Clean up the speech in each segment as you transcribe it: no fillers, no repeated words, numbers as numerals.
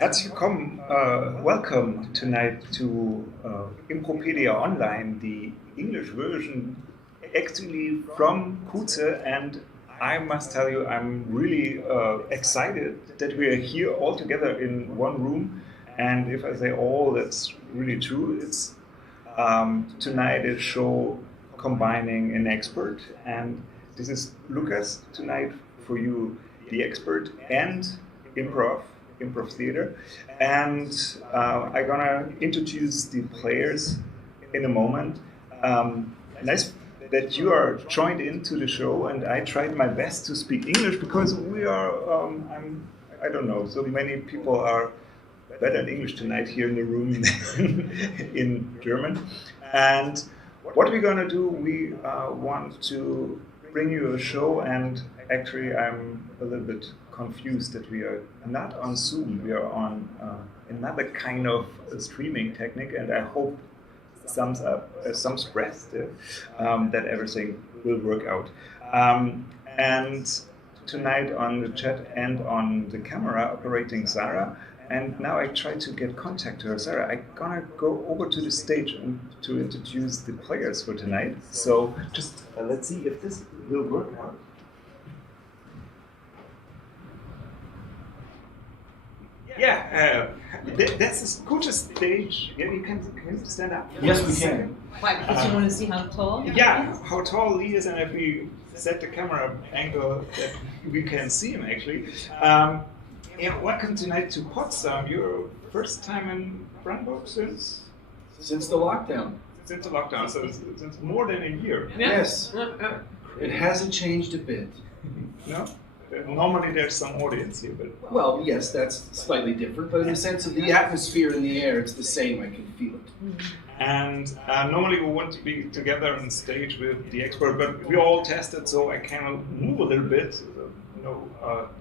Herzlich willkommen, welcome tonight to Impropedia-Online, the English version actually from Kuze, and I must tell you I'm really excited that we are here all together in one room, and if I say all, that's really true. It's tonight a show combining an expert, and this is Lucas tonight for you, the expert and improv theater, and I'm gonna introduce the players in a moment. Nice that you are joined into the show, and I tried my best to speak English because we are, I don't know, so many people are better at English tonight here in the room in German. And what we're gonna do, we want to bring you a show, and actually I'm a little bit confused that we are not on Zoom, we are on another kind of streaming technique, and I hope sums spreads that everything will work out. And tonight on the chat and on the camera operating Sarah, and now I try to get contact to her. Sarah, I'm gonna go over to the stage and to introduce the players for tonight. So just let's see if this will work out. Yeah, that's the coolest stage. Yeah, you can stand up. Yes, we can. Why? Because you want to see how tall? Yeah, how tall Lee is, and if we set the camera angle that we can see him actually. Yeah, welcome tonight to Potsdam. Your first time in Brandenburg since the lockdown. Since the lockdown, so since more than a year. Yeah. Yes. It hasn't changed a bit. No? Normally there's some audience here, but... Well, yes, that's slightly different, but in the sense of the atmosphere in the air, it's the same. I can feel it. And normally we want to be together on stage with the expert, but we all tested, so I can move a little bit.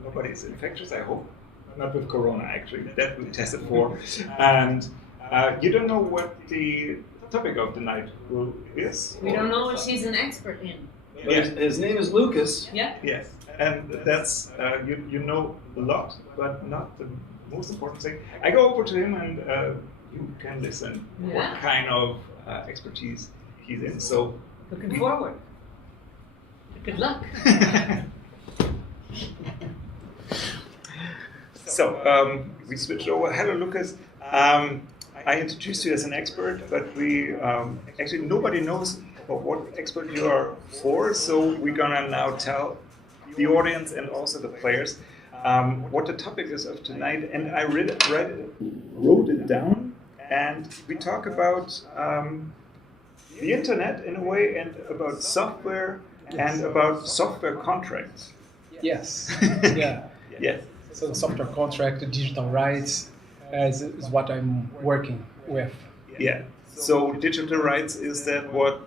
Nobody's infectious, I hope. Not with Corona, actually. That we tested for. And you don't know what the topic of the night is? We don't know what she's an expert in. But his name is Lucas. Yeah? Yes. And that's, you know a lot, but not the most important thing. I go over to him and you can listen what kind of expertise he's in. So looking forward. Good luck. So we switched over. Hello, Lucas. I introduced you as an expert, but we actually nobody knows what expert you are for. So we're gonna now tell the audience and also the players what the topic is of tonight. And I wrote it down, and we talk about the internet in a way, and about software, and about software contracts. Yes. Yeah. Yes. So the software contract, the digital rights, is what I'm working with. Yeah. So digital rights, is that what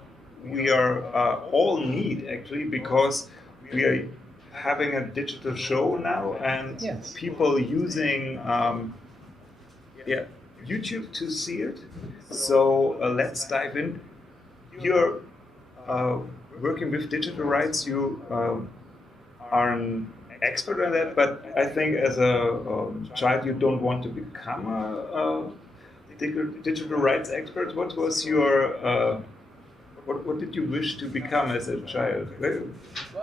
we are all need actually, because we are having a digital show now, and yes, people using YouTube to see it. So let's dive in. You're working with digital rights. You are an expert on that, but I think as a child you don't want to become a digital rights expert. What was your what did you wish to become as a child?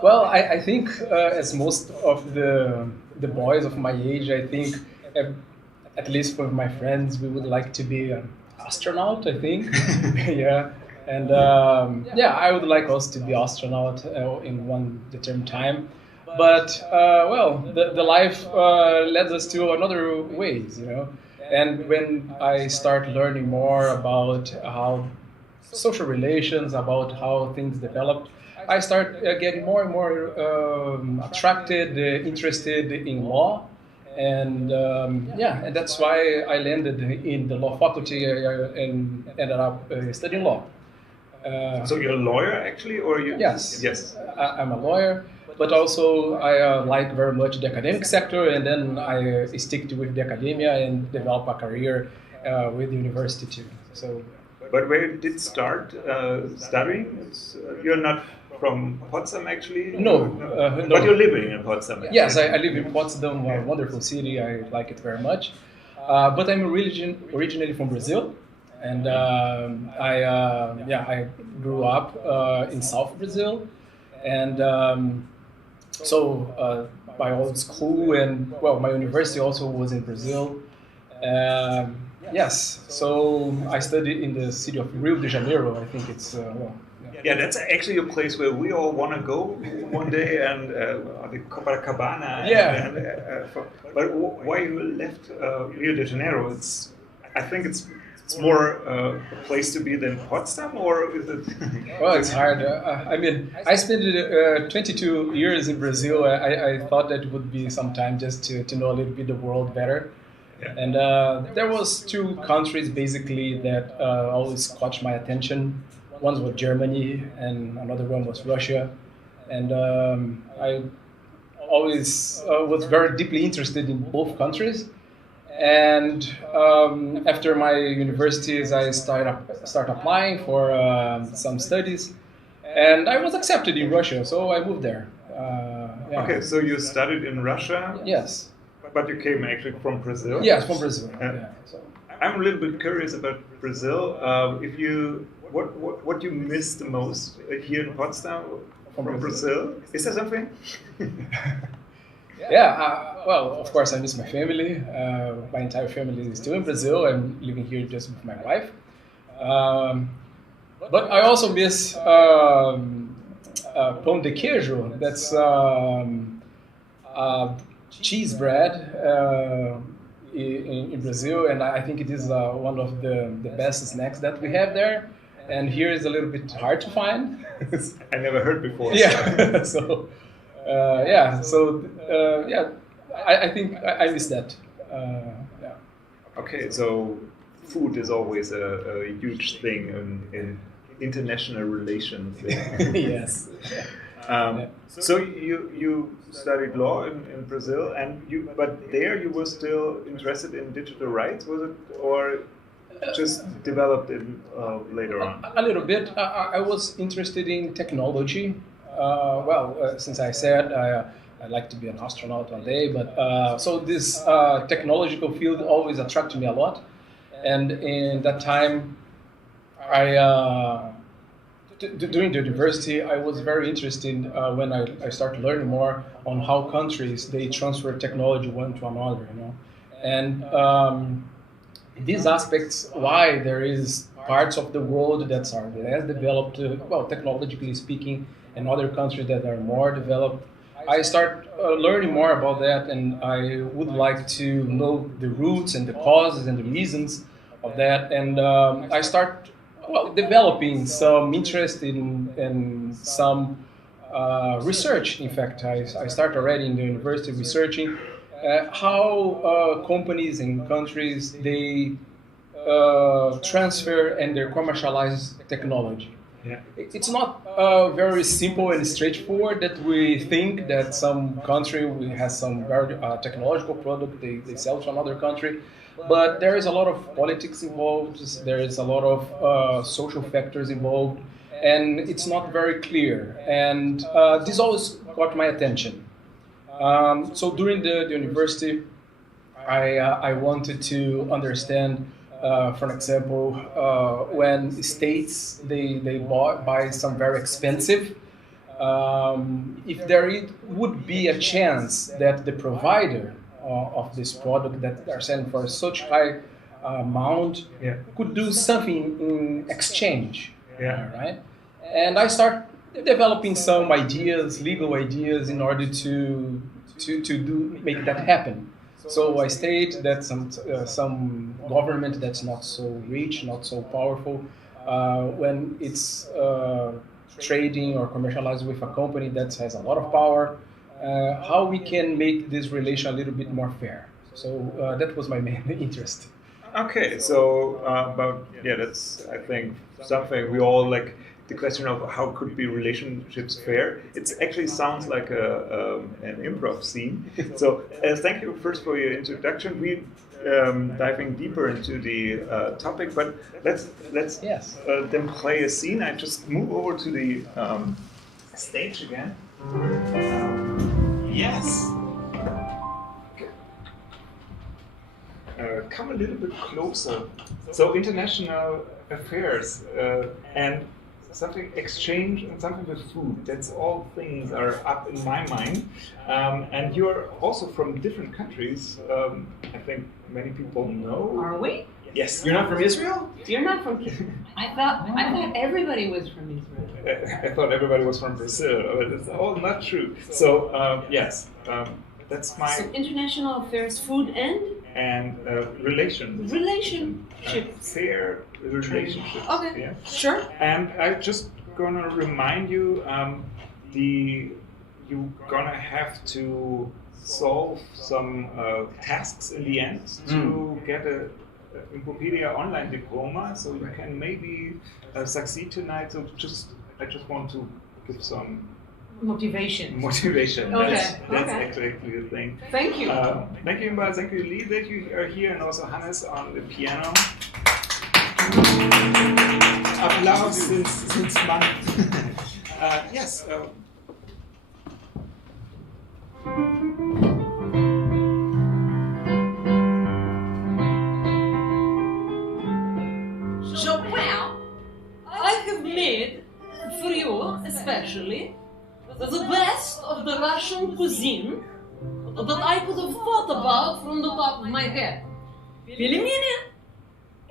Well, I think as most of the boys of my age, I think at least for my friends, we would like to be an astronaut, I think. Yeah. And I would like also to be astronaut in one determined time. But the life led us to another ways, you know. And when I start learning more about how social relations, about how things developed, I start getting more and more attracted, interested in law, and and that's why I landed in the law faculty and ended up studying law. So you're a lawyer actually, or you? Yes. Yes. I'm a lawyer. But also, I like very much the academic sector, and then I stick with the academia and develop a career with the university too. So. But where did you start studying? You're not from Potsdam actually? No. But you're living in Potsdam? Yes, I live in Potsdam, a wonderful city. I like it very much. But I'm originally from Brazil, and I grew up in South Brazil, and my old school and my university also was in Brazil. Yes, so I studied in the city of Rio de Janeiro. I think it's Yeah, that's actually a place where we all want to go one day, and the Copacabana. Yeah. But why you left Rio de Janeiro? I think it's more a place to be than Potsdam, or is it? Well, it's hard. I mean, I spent 22 years in Brazil. I thought that would be some time just to know a little bit the world better. Yeah. And there was two countries basically that always caught my attention. One was Germany, and another one was Russia. And I always was very deeply interested in both countries. And after my universities, I start applying for some studies, and I was accepted in Russia, so I moved there. Yeah. Okay, so you studied in Russia? Yes. But you came actually from Brazil? Yes, from Brazil. Yeah. So. I'm a little bit curious about Brazil. What you miss the most here in Potsdam from Brazil? Is there something? Yeah, well, of course I miss my family. My entire family is still in Brazil. I'm living here just with my wife. But I also miss pão de queijo. That's cheese bread in Brazil, and I think it is one of the best snacks that we have there. And here is a little bit hard to find. I never heard before. Yeah, so I think I miss that. Yeah. Okay, so food is always a huge thing in international relations. Yes. So you studied law in Brazil, but there you were still interested in digital rights, was it, or just developed it later on? A little bit. I was interested in technology. Since I said I'd like to be an astronaut one day, but so this technological field always attracted me a lot, and in that time, during the university, I was very interested when I started learning more on how countries they transfer technology one to another, and these aspects, why there is parts of the world that are less developed, technologically speaking, and other countries that are more developed. I start learning more about that, and I would like to know the roots and the causes and the reasons of that, and I start developing some interest in some research. In fact, I start already in the university researching how companies and countries they transfer and they commercialize technology. Yeah. It's not very simple and straightforward that we think that some country has some very technological product they sell to another country, but there is a lot of politics involved, there is a lot of social factors involved, and it's not very clear. And this always caught my attention. So during the university, I wanted to understand, for example, when states they buy some very expensive, if there would be a chance that the provider of this product that they are selling for such high amount could do something in exchange, right? And I start developing some ideas, legal ideas, in order to make that happen. So I state that some government that's not so rich, not so powerful, when it's trading or commercialized with a company that has a lot of power, how we can make this relation a little bit more fair. So that was my main interest. Okay, so that's I think something we all like. The question of how could be relationships fair. It actually sounds like an improv scene. So thank you first for your introduction. We diving deeper into the topic, but let's then play a scene. I just move over to the stage again. come a little bit closer. So international affairs and something exchange and something with food. That's all things are up in my mind. And you're also from different countries. I think many people know. Are we? Yes. You're not from Israel? You're not from. I thought everybody was from Israel. I thought everybody was from Brazil, but it's all not true. So yes, that's my So international affairs, food and relations. relationships. Fair relationships. Okay. Yeah. Sure. And I'm just gonna remind you, you're gonna have to solve some tasks in the end to get a Impropedia-Online-Diplom, so you can maybe succeed tonight. So I just want to give some Motivation. That's Okay. exactly the thing. Thank you. Thank you, Inbal. Thank you, Lee, that you are here, and also Hannes on the piano. Applaus since Monat. Yes. So, well, I have made for you, especially, the best of the Russian cuisine that I could have thought about from the top of my head. Pelemeni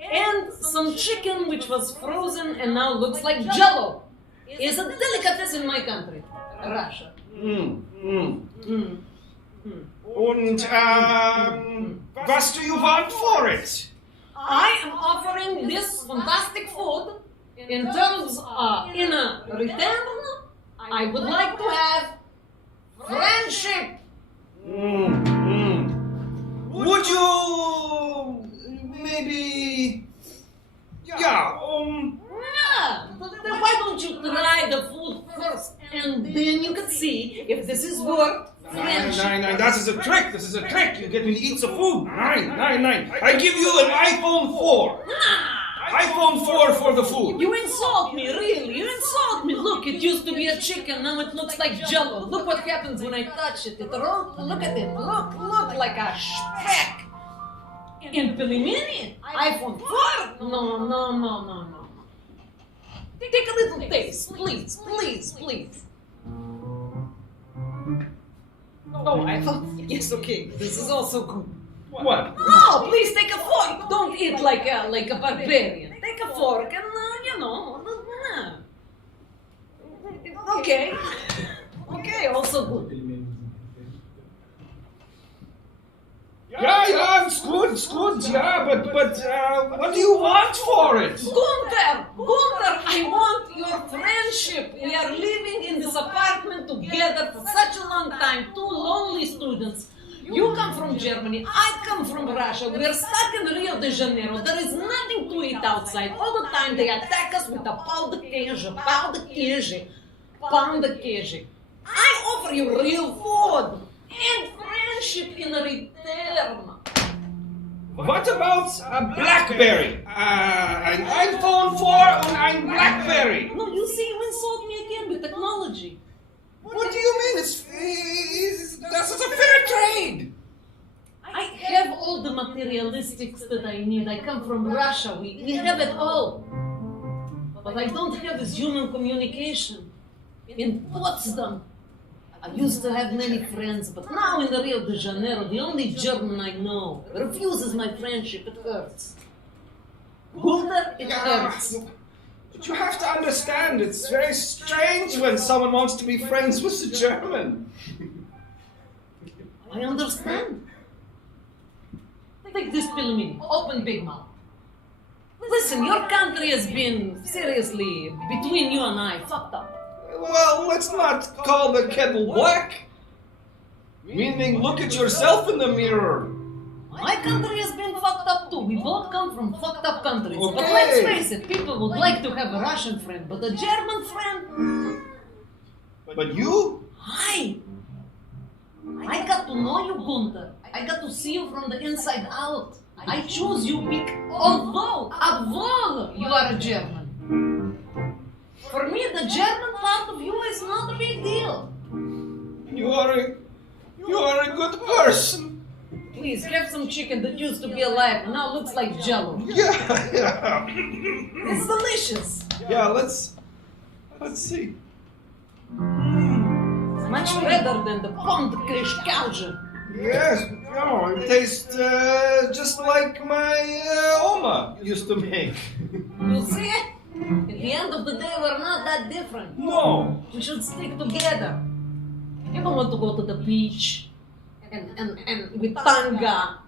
and some chicken which was frozen and now looks like jello. Is a delicatessen in my country, Russia. Und was do you want for it? I am offering this fantastic food in terms of, in a return, I would like to have friendship. Would you maybe... Yeah, then why don't you try the food first and then you can see if this is worth friendship. Nein, that is a trick. This is a trick. You get me to eat some food. Nein. I give you an iPhone 4. iPhone 4 for the food. You insult me, really. You insult me. Look, it used to be a chicken, now it looks like jello. Look what happens when I touch it. Look at it. Look like a speck. In Pelemeni, iPhone 4? No. Take a little taste, please. Oh, I thought, yes, okay, this is also good. What? No, please take a fork. Don't eat like a barbarian. Take a fork and, Okay. Okay, also good. Yeah, it's good, yeah, but what do you want for it? Gunther, I want your friendship. We are living in this apartment together for such a long time, two lonely students. You come from Germany, I come from Russia. We are stuck in Rio de Janeiro. There is nothing to eat outside. All the time they attack us with a pão de queijo. I offer you real food and friendship in return. What about a BlackBerry? An iPhone 4 and a BlackBerry? No, you see, you insult me again with technology. What do you mean? This is a fair trade. I have all the materialistics that I need. I come from Russia. We have it all. But I don't have this human communication. In Potsdam, I used to have many friends, but now in Rio de Janeiro, the only German I know refuses my friendship. It hurts. Gunther, it hurts. But you have to understand, it's very strange when someone wants to be friends with a German. I understand. Take this Pelemeni, open big mouth. Listen, your country has been, seriously, between you and I, fucked up. Well, let's not call the kettle black. Meaning, look at yourself in the mirror. My country has been fucked up too. We both come from fucked up countries. Okay. But let's face it, people would like to have a Russian friend, but a German friend? But you? I got to know you, Gunther. I got to see you from the inside out. I choose you although you are a German. For me, the German part of you is not a big deal. You are a good person. Please, have some chicken that used to be alive and now looks like jello. Yeah. It's delicious. Yeah, let's see. It's much better than the pond krishkalja. Yes, no, it tastes just like my Oma used to make. You see? At the end of the day, we're not that different. No. We should stick together. You don't want to go to the beach and with tanga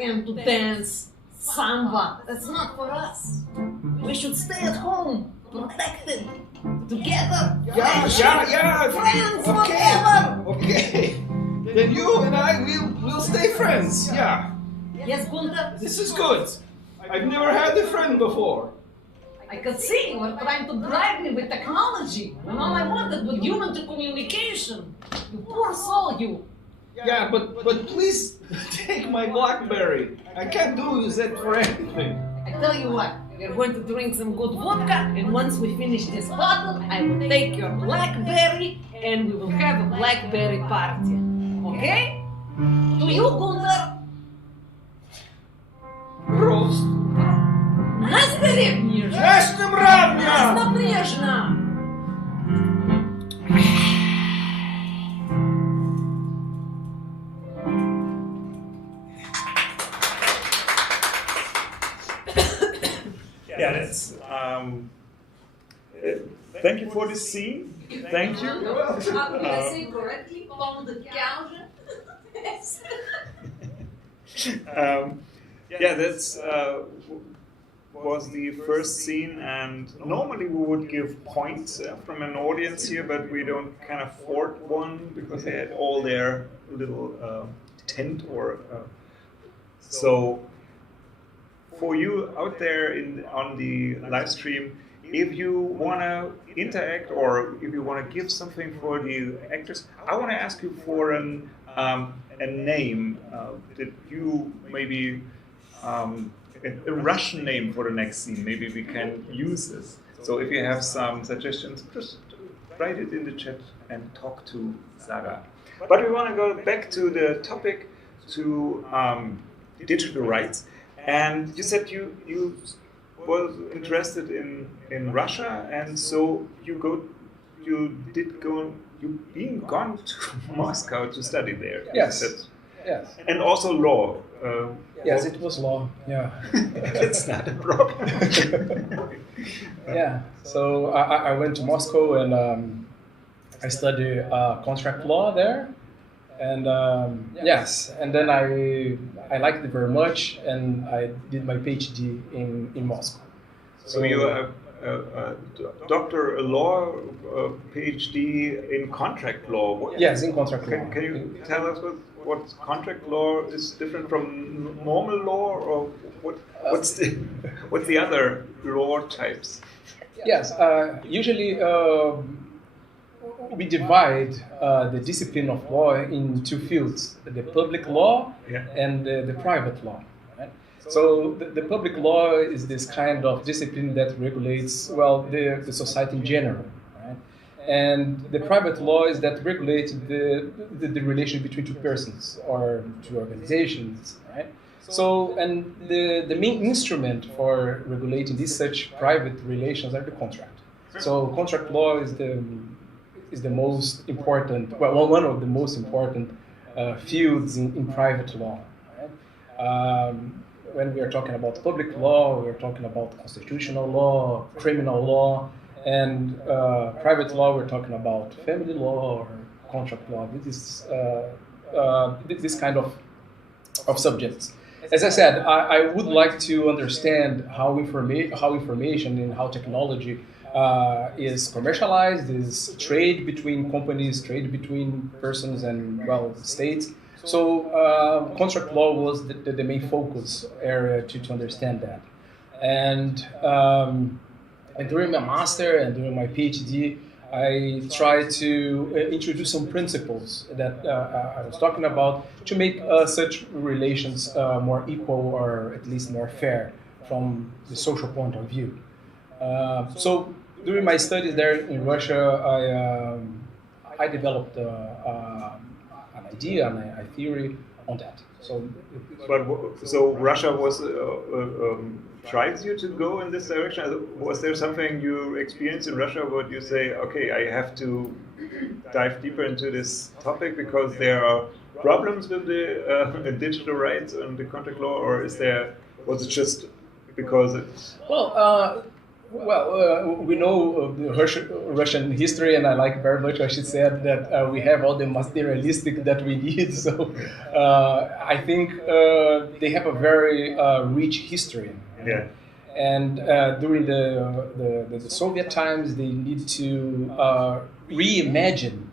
and to dance samba. That's not for us. We should stay at home, protected, together. Yeah. Friends Okay. forever. Okay. Then you and I will stay friends. Yeah. Yes, Gunther? This is good. I've never had a friend before. I could see you were trying to bribe me with technology when all I wanted was human communication. You poor soul, you. Yeah, but please take my BlackBerry. I can't use that for anything. I tell you what, we're going to drink some good vodka, and once we finish this bottle, I will take your BlackBerry and we will have a BlackBerry party. Okay? To you, Gunther. Prost. Nastarevniš. Jestem radnia. Napriežna. Yeah, that's. Thank you for this scene. Thank you. Did I say correctly? Pond krishkalja. Yes. Yeah, that's was the first scene, and normally we would give points from an audience here, but we don't kind of afford one because they had all their little tent or so. For you out there on the live stream, if you want to interact or if you want to give something for the actors, I want to ask you for a name that you maybe a Russian name for the next scene. Maybe we can use this. So if you have some suggestions, just write it in the chat and talk to Sarah. But we want to go back to the topic, to digital rights. And you said you was interested in Russia, and so you've been gone to Moscow to study there. Yes. Yes. And also law. Yes, it was law. Yeah. It's not a problem. Yeah. So I went to Moscow and I studied contract law there. And yes, and then I liked it very much, and I did my PhD in Moscow. So you are a doctor, a law, PhD in contract law. Yes, in contract law. Can you tell us what contract law is different from normal law, or what's the other law types? Yes, usually we divide the discipline of law in two fields: the public law and the private law. Right? So the public law is this kind of discipline that regulates, well, the society in general. Right? And the private law is that regulates the relation between two persons or two organizations. Right? So, and the main instrument for regulating these such private relations are the contract. So contract law is the most important, well, one of the most important fields in private law. Right? When we are talking about public law, we are talking about constitutional law, criminal law, and private law, we're talking about family law or contract law. This is this kind of subjects. As I said, I would like to understand how information and how technology is commercialized, is trade between companies, trade between persons and, well, states. So contract law was the main focus area to understand that. And during my master and during my PhD, I tried to introduce some principles that I was talking about to make such relations more equal, or at least more fair from the social point of view. So during my studies there in Russia, I developed an idea and a theory on that. So, So Russia was tries you to go in this direction. Was there something you experienced in Russia where you say, okay, I have to dive deeper into this topic because there are problems with the digital rights and the contract law, or was it just because it's... We know the Russian history, and I like very much what she said, that we have all the materialistic that we need. So I think they have a very rich history. Yeah. And during the Soviet times, they need to reimagine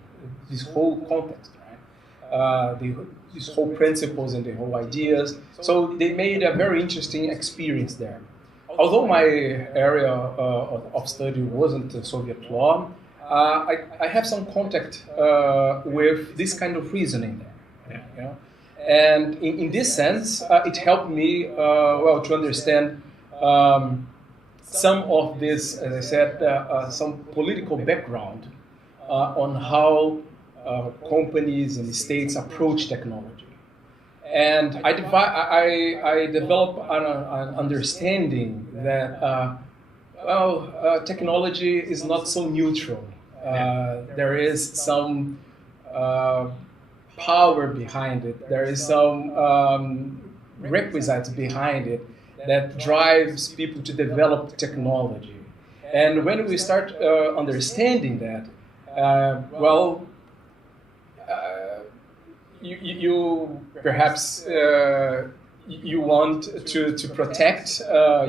this whole context, right? These whole principles and the whole ideas. So they made a very interesting experience there. Although my area of study wasn't Soviet law, I have some contact with this kind of reasoning there. You know? And in this sense, it helped me to understand some of this, as I said, some political background on how companies and states approach technology. And I developed an understanding that, technology is not so neutral. There is some power behind it. There is some requisites behind it that drives people to develop technology. And when we start understanding that, you perhaps you want to protect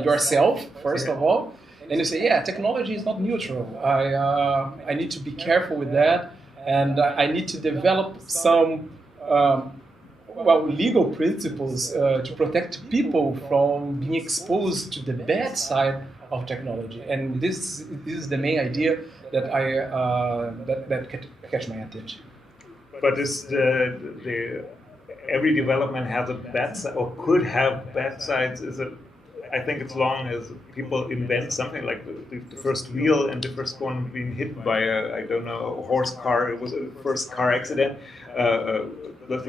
yourself first of all, and you say, yeah, technology is not neutral. I need to be careful with that, and I need to develop some legal principles to protect people from being exposed to the bad side of technology. And this is the main idea that that catch my attention. But is every development has a bad side, or could have bad sides? Is it? I think as long as people invent something like the first wheel and the first one being hit by a horse car. It was a first car accident. But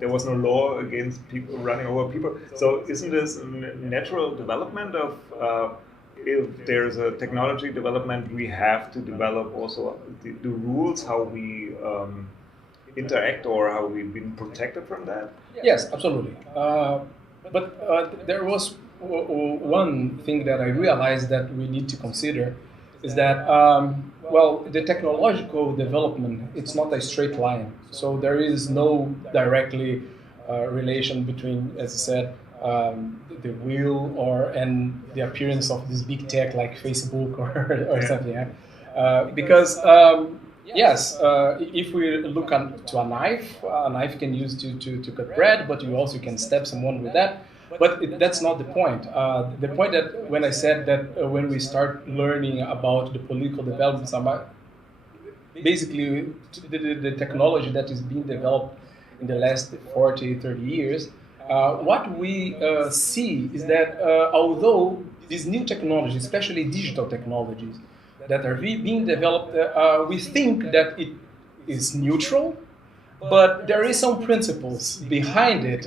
there was no law against people running over people. So isn't this a natural development of? If there's a technology development, we have to develop also the rules, how we interact, or how we've been protected from that? Yes, absolutely. But there was one thing that I realized that we need to consider is that, the technological development, it's not a straight line. So there is no directly relation between, as I said, the wheel and the appearance of this big tech like Facebook or something. Yeah? Because yes, if we look to a knife can use to cut bread, but you also can stab someone with that. But that's not the point. The point that when I said that when we start learning about the political developments, basically the technology that is being developed in the last 40, 30 years, what we see is that although these new technologies, especially digital technologies, that are being developed, we think that it is neutral, but there is some principles behind it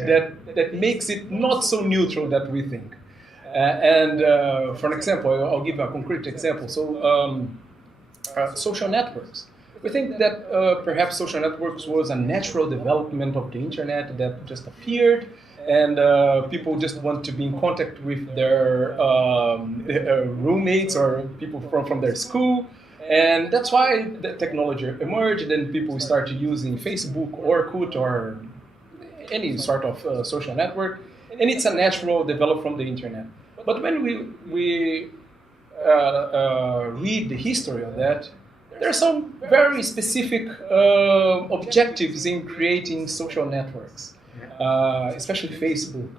that makes it not so neutral that we think. For an example, I'll give a concrete example. So, social networks. We think that perhaps social networks was a natural development of the internet that just appeared, and people just want to be in contact with their roommates or people from their school. And that's why the technology emerged, and people started using Facebook, Orkut, or any sort of social network. And it's a natural development from the internet. But when we read the history of that, there are some very specific objectives in creating social networks, especially Facebook,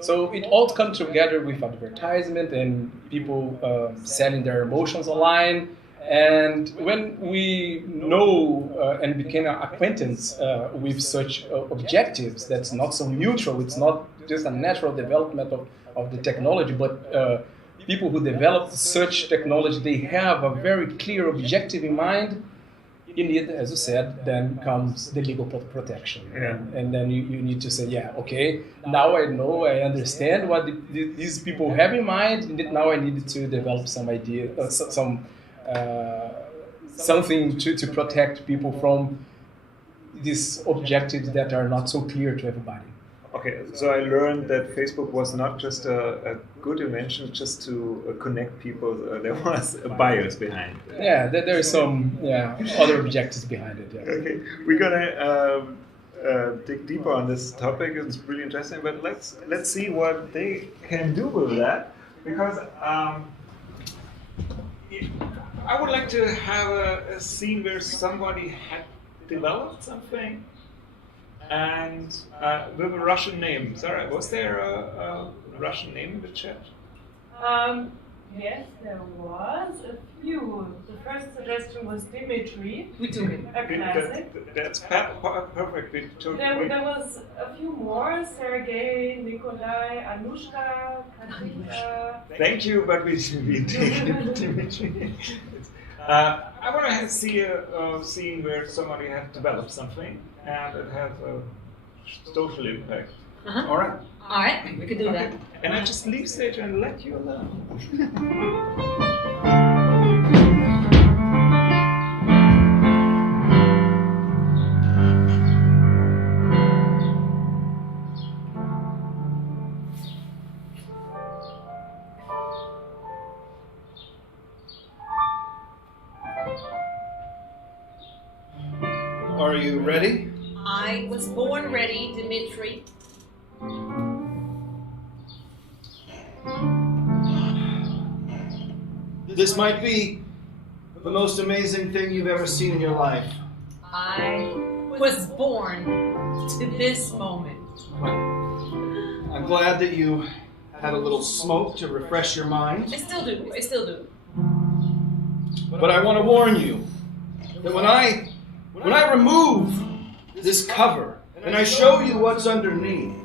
So it all comes together with advertisement and people selling their emotions online. And when we know and became acquaintance with such objectives, that's not so neutral. It's not just a natural development of the technology, but people who develop such technology, they have a very clear objective in mind. you need, as you said, then comes the legal protection. Yeah. And then you need to say, yeah, okay, now I know, I understand what these people have in mind, and now I need to develop some idea, something to protect people from these objectives that are not so clear to everybody. Okay, so I learned that Facebook was not just a good invention just to connect people. There was a bias behind it. Yeah, there are some other objectives behind it. Yeah. Okay, we're gonna dig deeper on this topic. It's really interesting, but let's see what they can do with that, because I would like to have a scene where somebody had developed something and with a Russian name. Sarah, was there a Russian name in the chat? Yes, there was a few. The first suggestion was Dimitri. We took it. A classic. That's perfect. There was a few more. Sergei, Nikolai, Anushka, Katarina. Thank you, but we take Dimitri. I want to see a scene where somebody has developed something and it has a social impact. Uh-huh. All right. All right, we could do that. And I just leave stage and let you alone. Are you ready? I was born ready, Dimitri. This might be the most amazing thing you've ever seen in your life. I was born to this moment. I'm glad that you had a little smoke to refresh your mind. I still do. But I want to warn you that when I remove this cover and I show you what's underneath,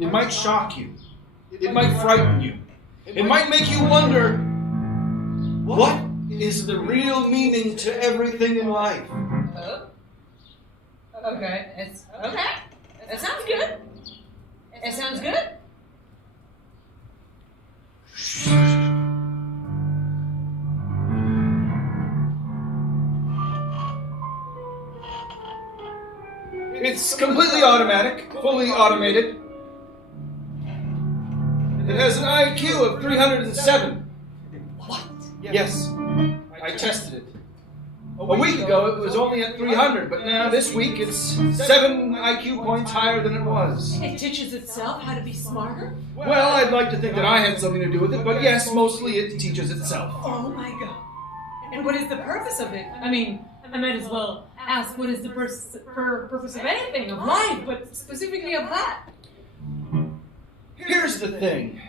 it might shock you. It might frighten you. It might make you wonder, what is the real meaning to everything in life? Oh. Okay. Okay. That sounds good. It sounds good. It's completely automatic, fully automated. It has an IQ of 307. What? Yes, I tested it. A week ago it was only at 300, but now this week it's 7 IQ points higher than it was. It teaches itself how to be smarter? Well, I'd like to think that I had something to do with it, but yes, mostly it teaches itself. Oh my god. And what is the purpose of it? I mean, I might as well ask what is the purpose of anything, of life, but specifically of that. Here's the thing.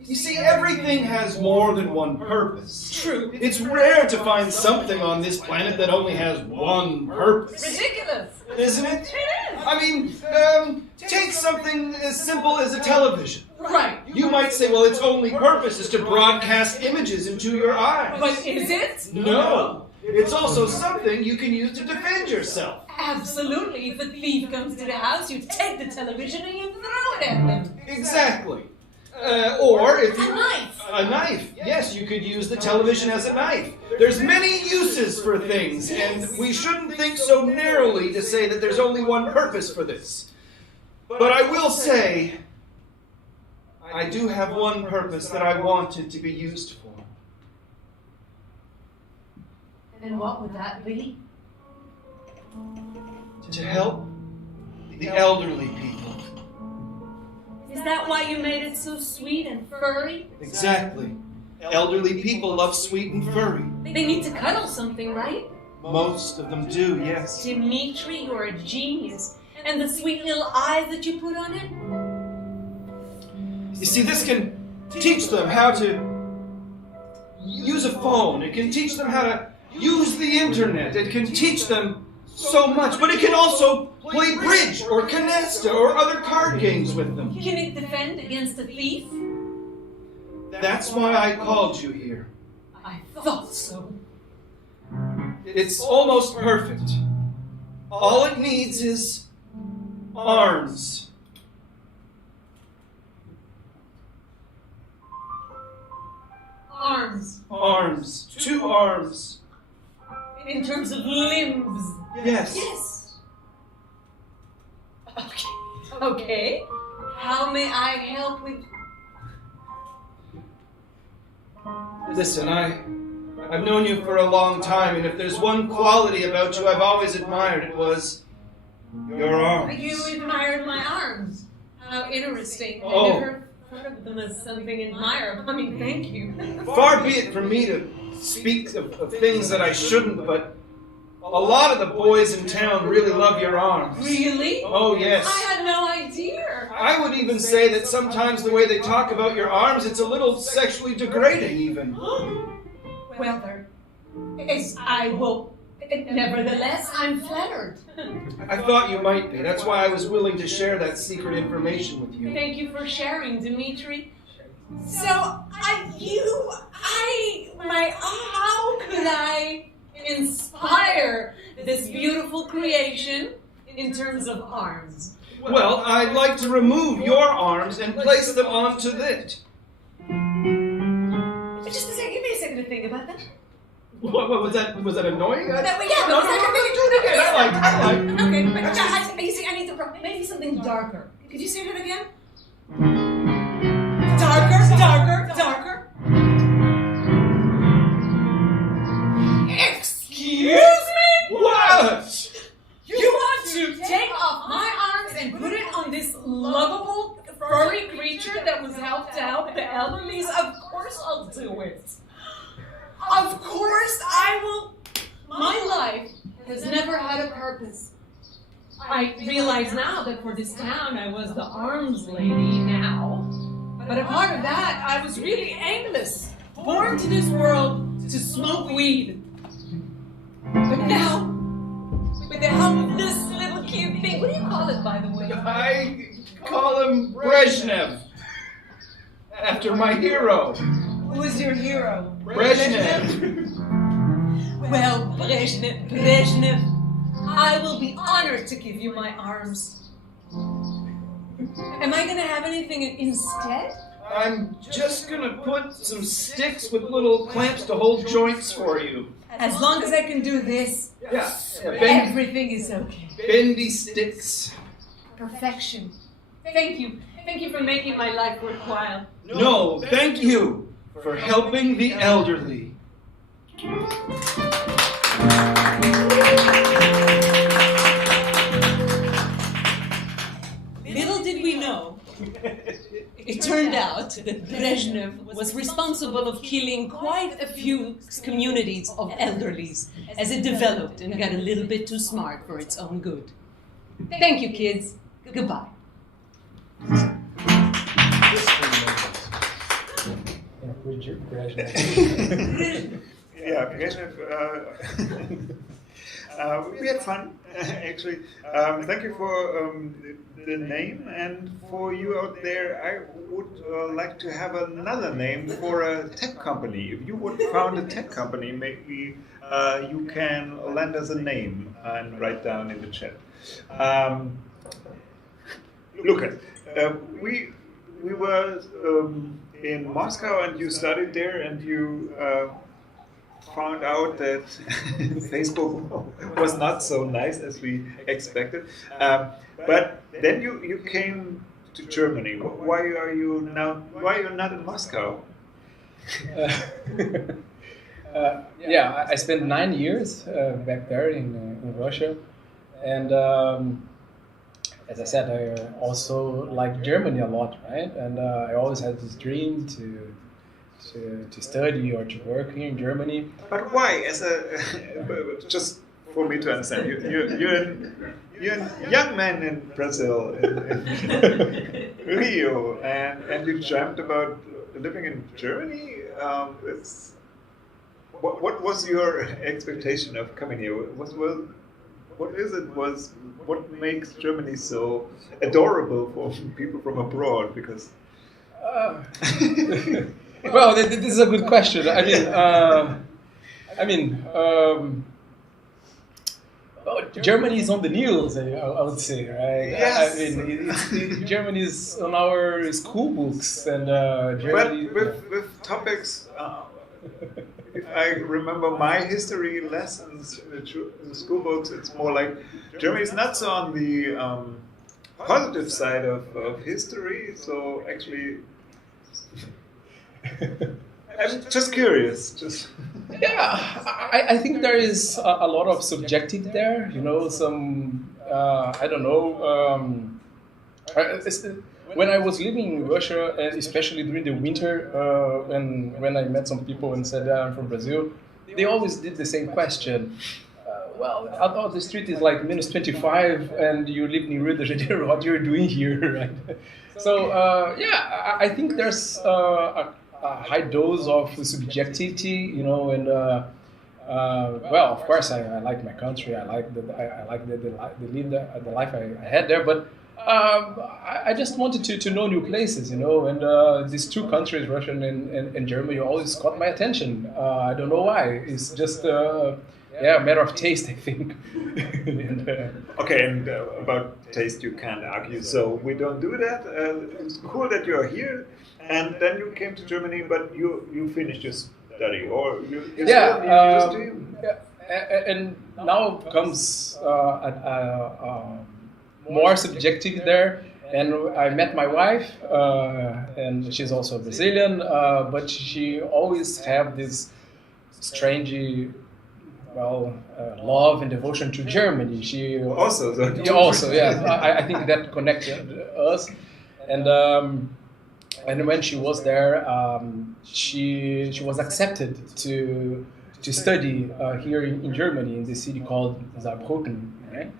You see, everything has more than one purpose. True. It's rare to find something on this planet that only has one purpose. Ridiculous. Isn't it? It is. I mean, take something as simple as a television. Right. You might say, well, its only purpose is to broadcast images into your eyes. But is it? No. It's also something you can use to defend yourself. Absolutely. If a thief comes to the house, you take the television and you throw it at them. Exactly. Or if you... A knife. A knife. Yes, you could use the television as a knife. There's many uses for things, and we shouldn't think so narrowly to say that there's only one purpose for this. But I will say, I do have one purpose that I want it to be used for. And what would that be? To help the elderly people. Is that why you made it so sweet and furry? Exactly. Elderly people love sweet and furry. They need to cuddle something, right? Most of them do, yes. Dimitri, you're a genius. And the sweet little eyes that you put on it? You see, this can teach them how to use a phone. It can teach them how to use the internet. It can teach them so much. But it can also play bridge or canasta or other card games with them. Can it defend against a thief? That's why I called you here. I thought so. It's almost perfect. All it needs is arms. Arms. Arms. 2 arms. In terms of limbs. Yes. Yes. Okay. Okay. How may I help with... Listen, I've known you for a long time, and if there's one quality about you I've always admired, it was your arms. You admired my arms. How interesting. Oh. I never thought of them as something admirable. I mean, thank you. Far be it from me to speak of things that I shouldn't, but a lot of the boys in town really love your arms. Really? Oh, yes. I had no idea. I would even say that sometimes the way they talk about your arms, it's a little sexually degrading, even. Well, I will. Nevertheless, I'm flattered. I thought you might be. That's why I was willing to share that secret information with you. Thank you for sharing, Dimitri. So, how could I inspire this beautiful creation in terms of arms? Well, I'd like to remove your arms and place them onto it. Just a second, give me a second to think about that. What was that? Was that annoying? No, Okay, I like. Okay, but you see, I need to maybe something darker. Could you say that again? Darker. Excuse me? What? You want to take off my arms and put it on this lovable furry creature that was helped to help the elderly? Of course I'll do it. Of course I will. My life has never had a purpose. I realize now that for this town I was the arms lady now. But a part of that, I was really aimless. Born to this world to smoke weed. But now, with the help of this little cute thing, what do you call it, by the way? I call him Brezhnev. After my hero. Who is your hero? Brezhnev. Well, Brezhnev, I will be honored to give you my arms. Am I going to have anything instead? I'm just gonna put some sticks with little clamps to hold joints for you. As long as I can do this, Yeah, everything is okay. bendy sticks. Perfection. Thank you. Thank you for making my life worthwhile. No, thank you for helping the elderly. Little did we know, it turned out that Brezhnev was responsible of killing quite a few communities of elderlies as it developed and got a little bit too smart for its own good. Thank you, kids. Goodbye. Yeah, Brezhnev, we had fun, actually. Thank you for the name, and for you out there, I would like to have another name for a tech company. If you would found a tech company, maybe you can lend us a name and write down in the chat. Look at, we were in Moscow, and you studied there, and you found out that Facebook was not so nice as we expected. But then you came to Germany. Why are you not in Moscow? Yeah, I spent 9 years back there in Russia, and as I said, I also like Germany a lot, right? And I always had this dream to study or to work here in Germany. But why? Just for me to understand, you're a young man in Brazil, in Rio, and you dreamt about living in Germany. What was your expectation of coming here? What makes Germany so adorable for people from abroad? Because well, this is a good question. Oh, Germany is on the news, I would say, right? Yes. I mean, Germany is on our school books, and Germany. But with topics, if I remember my history lessons in the school books, it's more like Germany is not so on the positive side of history. So actually, I'm just curious. Yeah, I think there is a lot of subjective there. You know, some I don't know. When I was living in Russia, and especially during the winter, when I met some people and said I'm from Brazil, they always did the same question. Well, I thought the street is like minus 25, and you live in Rio de Janeiro. What you're doing here, right? So yeah, I think there's a high dose of subjectivity, you know, and well, of course, I like my country. I like the life I had there, but I just wanted to know new places, you know, and these two countries, Russia and Germany, always caught my attention. I don't know why. It's just a matter of taste, I think. Okay, and about taste you can't argue, so we don't do that. It's cool that you're here, and then you came to Germany, but you finished your study, or you and now comes more subjective there. And I met my wife, and she's also Brazilian, but she always had this strange, love and devotion to Germany. She also, I think that connected us, and when she was there, she was accepted to study here in Germany, in the city called Saarbrücken, right?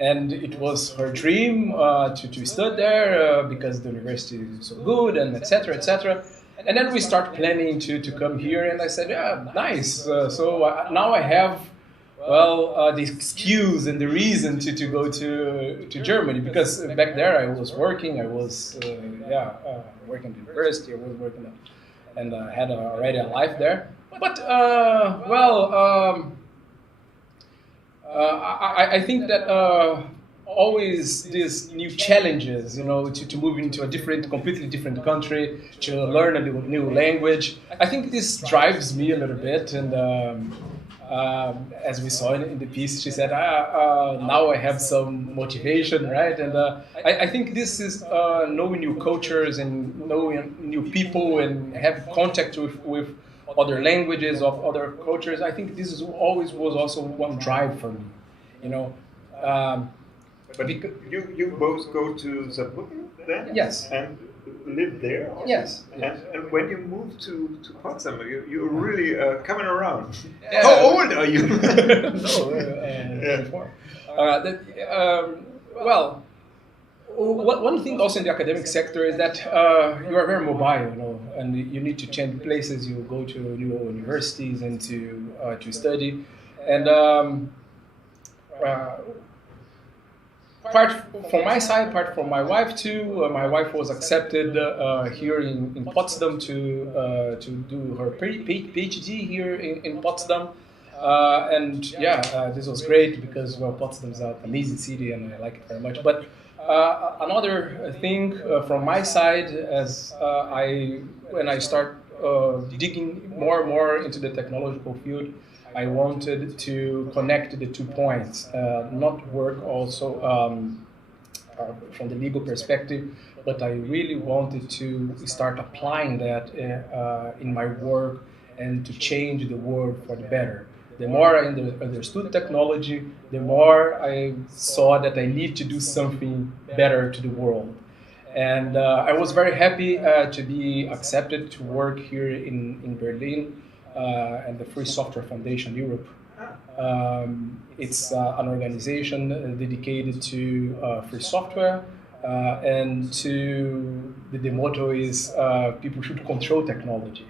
And it was her dream to study there because the university is so good, and etc., etc. And then we start planning to come here, and I said, yeah, nice. So now I have, the excuse and the reason to go to Germany, because back there I was working. I was working at the university. I was working and had already a life there. But I think that always these new challenges, you know, to move into a completely different country, to learn a new language. I think this drives me a little bit, and as we saw in the piece, she said, now I have some motivation, right? And I think this is knowing new cultures and knowing new people and have contact with other languages, of other cultures. I think this always was also one drive for me, you know. But you both go to Saarbrücken then? Yes. And live there? Also? Yes. And when you moved to Potsdam, you're really coming around. Yeah. How old are you? No, 24. One thing also in the academic sector is that you are very mobile, you know, and you need to change places. You go to new universities and to study, and part from my side, part from my wife too. My wife was accepted here in Potsdam to do her PhD here in Potsdam. And this was great because Potsdam is an amazing city and I like it very much. But another thing from my side, as when I start digging more and more into the technological field, I wanted to connect the 2 points, not work also from the legal perspective, but I really wanted to start applying that in my work and to change the world for the better. The more I understood technology, the more I saw that I need to do something better to the world. And I was very happy to be accepted to work here in Berlin and the Free Software Foundation Europe. It's an organization dedicated to free software, and the motto is people should control technology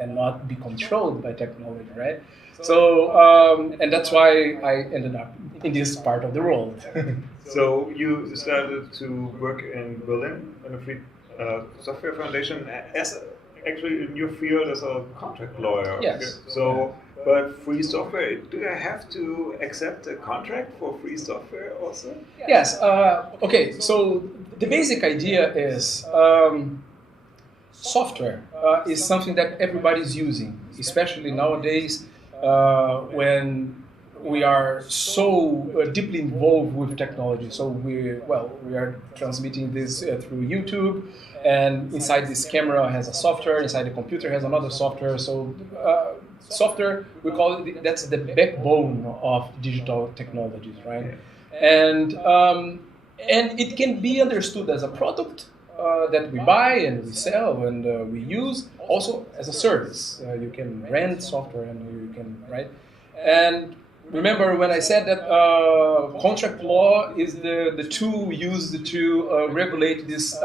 and not be controlled by technology, right? So, and that's why I ended up in this part of the world. So you started to work in Berlin in a Free Software Foundation as actually in your field as a contract lawyer. Yes. So But free software, do I have to accept a contract for free software also? Yes. Okay. So the basic idea is software is something that everybody's using, especially nowadays when we are so deeply involved with technology. So we are transmitting this through YouTube, and inside this camera has a software, inside the computer has another software. So software, we call it, that's the backbone of digital technologies, right? And it can be understood as a product that we buy and we sell and we use, also as a service. You can rent software and you can, right? And remember when I said that contract law is the tool used to regulate these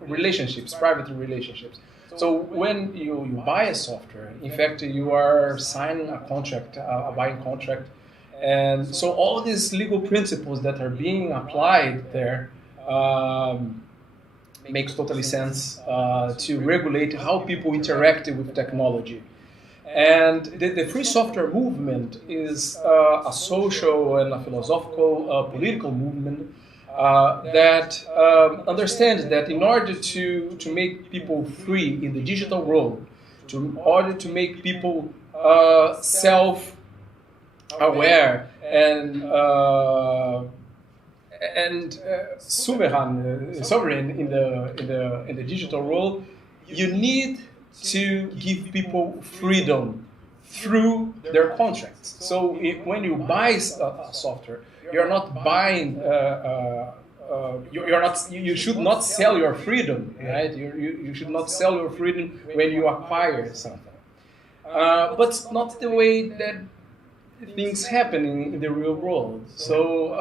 relationships, private relationships. So when you buy a software, in fact, you are signing a contract, a buying contract. And so all these legal principles that are being applied there makes totally sense to regulate how people interact with technology. And the free software movement is a social and a philosophical, political movement that understands that in order to make people free in the digital world, in order to make people self-aware and sovereign in the digital world, you need to give people freedom through their contracts. So when you buy a software, you're not buying. You should not sell your freedom, right? You should not sell your freedom when you acquire something. But it's not the way that things happen in the real world. So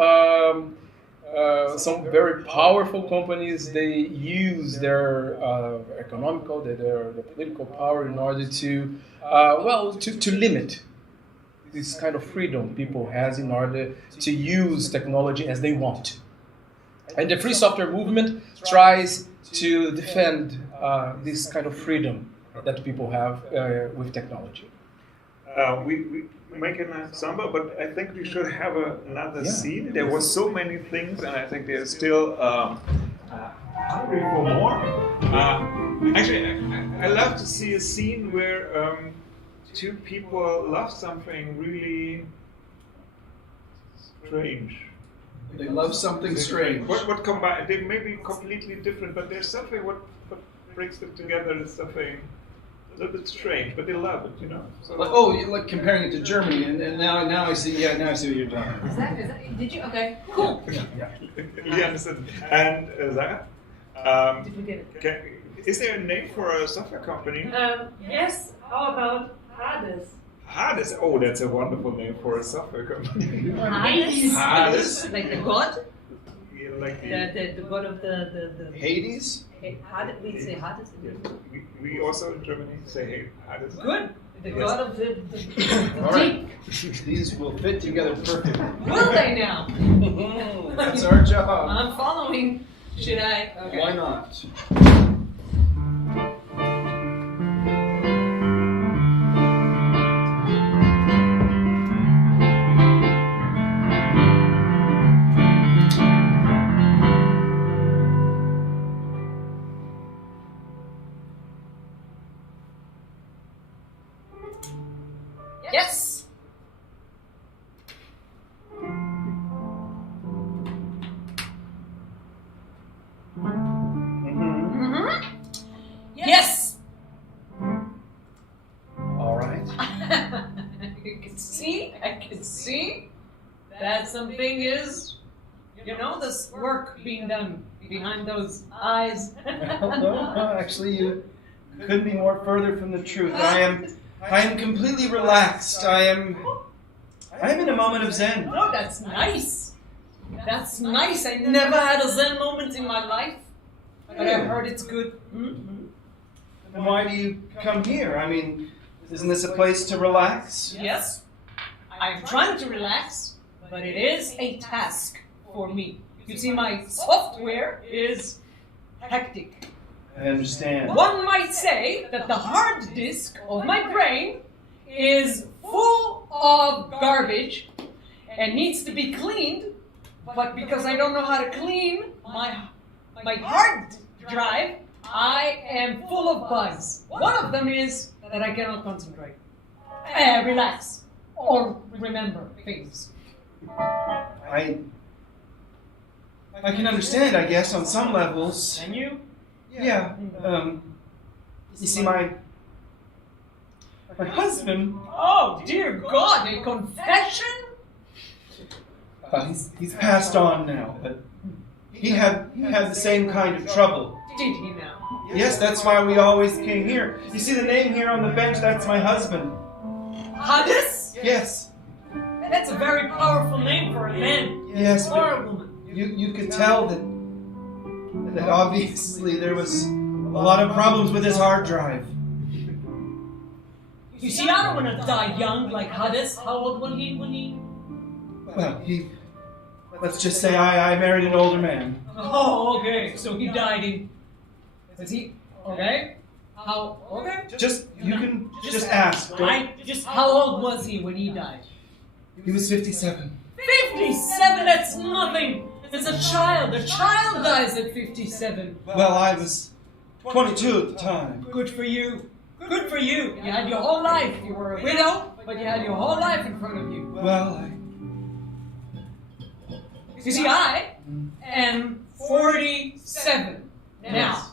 some very powerful companies, they use their economical, their political power in order to limit this kind of freedom people has in order to use technology as they want. And the free software movement tries to defend this kind of freedom that people have with technology. We make an ensemble, but I think we should have another scene. There were so many things, and I think there's still hungry for more. Actually, I love to see a scene where two people love something really strange. They love something strange. What combine? They may be completely different, but there's something what brings them together is something a little bit strange, but they love it, you know. So Like comparing it to Germany, and now I see. Yeah, now I see what you're talking about. Is that did you? Okay, cool. You understand? And Sarah, Did we get it? is there a name for a software company? Yes, how about Hades? Hades. Oh, that's a wonderful name for a software company. Hades? Hades? Like the god? Yeah, like The god of the Hades? Hades, we say Hades. we also in Germany say Hades. Good. The god of the All right. These will fit together perfectly. Will they now? That's our job. I'm following. Should I? Okay. Why not? Yes. Yes. All right. I can see that something is, this work being done behind those eyes. No, actually, you couldn't be more further from the truth. I am completely relaxed. I am in a moment of Zen. Oh, that's nice. That's nice. I never had a Zen moment in my life, but I've heard it's good. Mm-hmm. Then why do you come here? I mean, isn't this a place to relax? Yes, I'm trying to relax, but it is a task for me. You see, my software is hectic. I understand. One might say that the hard disk of my brain is full of garbage and needs to be cleaned, but because I don't know how to clean my hard drive, I am full of bugs. One of them is that I cannot concentrate, relax, or remember things. I can understand, I guess, on some levels. And you? Yeah. You see, my husband. Oh, dear God, a confession? He's passed on now, but he had the same kind of trouble. Did he now? Yes, that's why we always came here. You see the name here on the bench? That's my husband. Hades? Yes. That's a very powerful name for a man. Yes, Or but a woman. you could tell that obviously there was a lot of problems with his hard drive. You see, I don't want to die young like Hades. How old was he when he... Well, let's just say I married an older man. Oh, okay. So he died in... Is he... Okay. How... Okay. You can just ask. How old was he when he died? He was 57. 57? That's nothing. It's a child. A child dies at 57. Well, I was 22 at the time. Good for you. Good for you. You had your whole life. You were a widow, but you had your whole life in front of you. Well, You see, I am 47 now.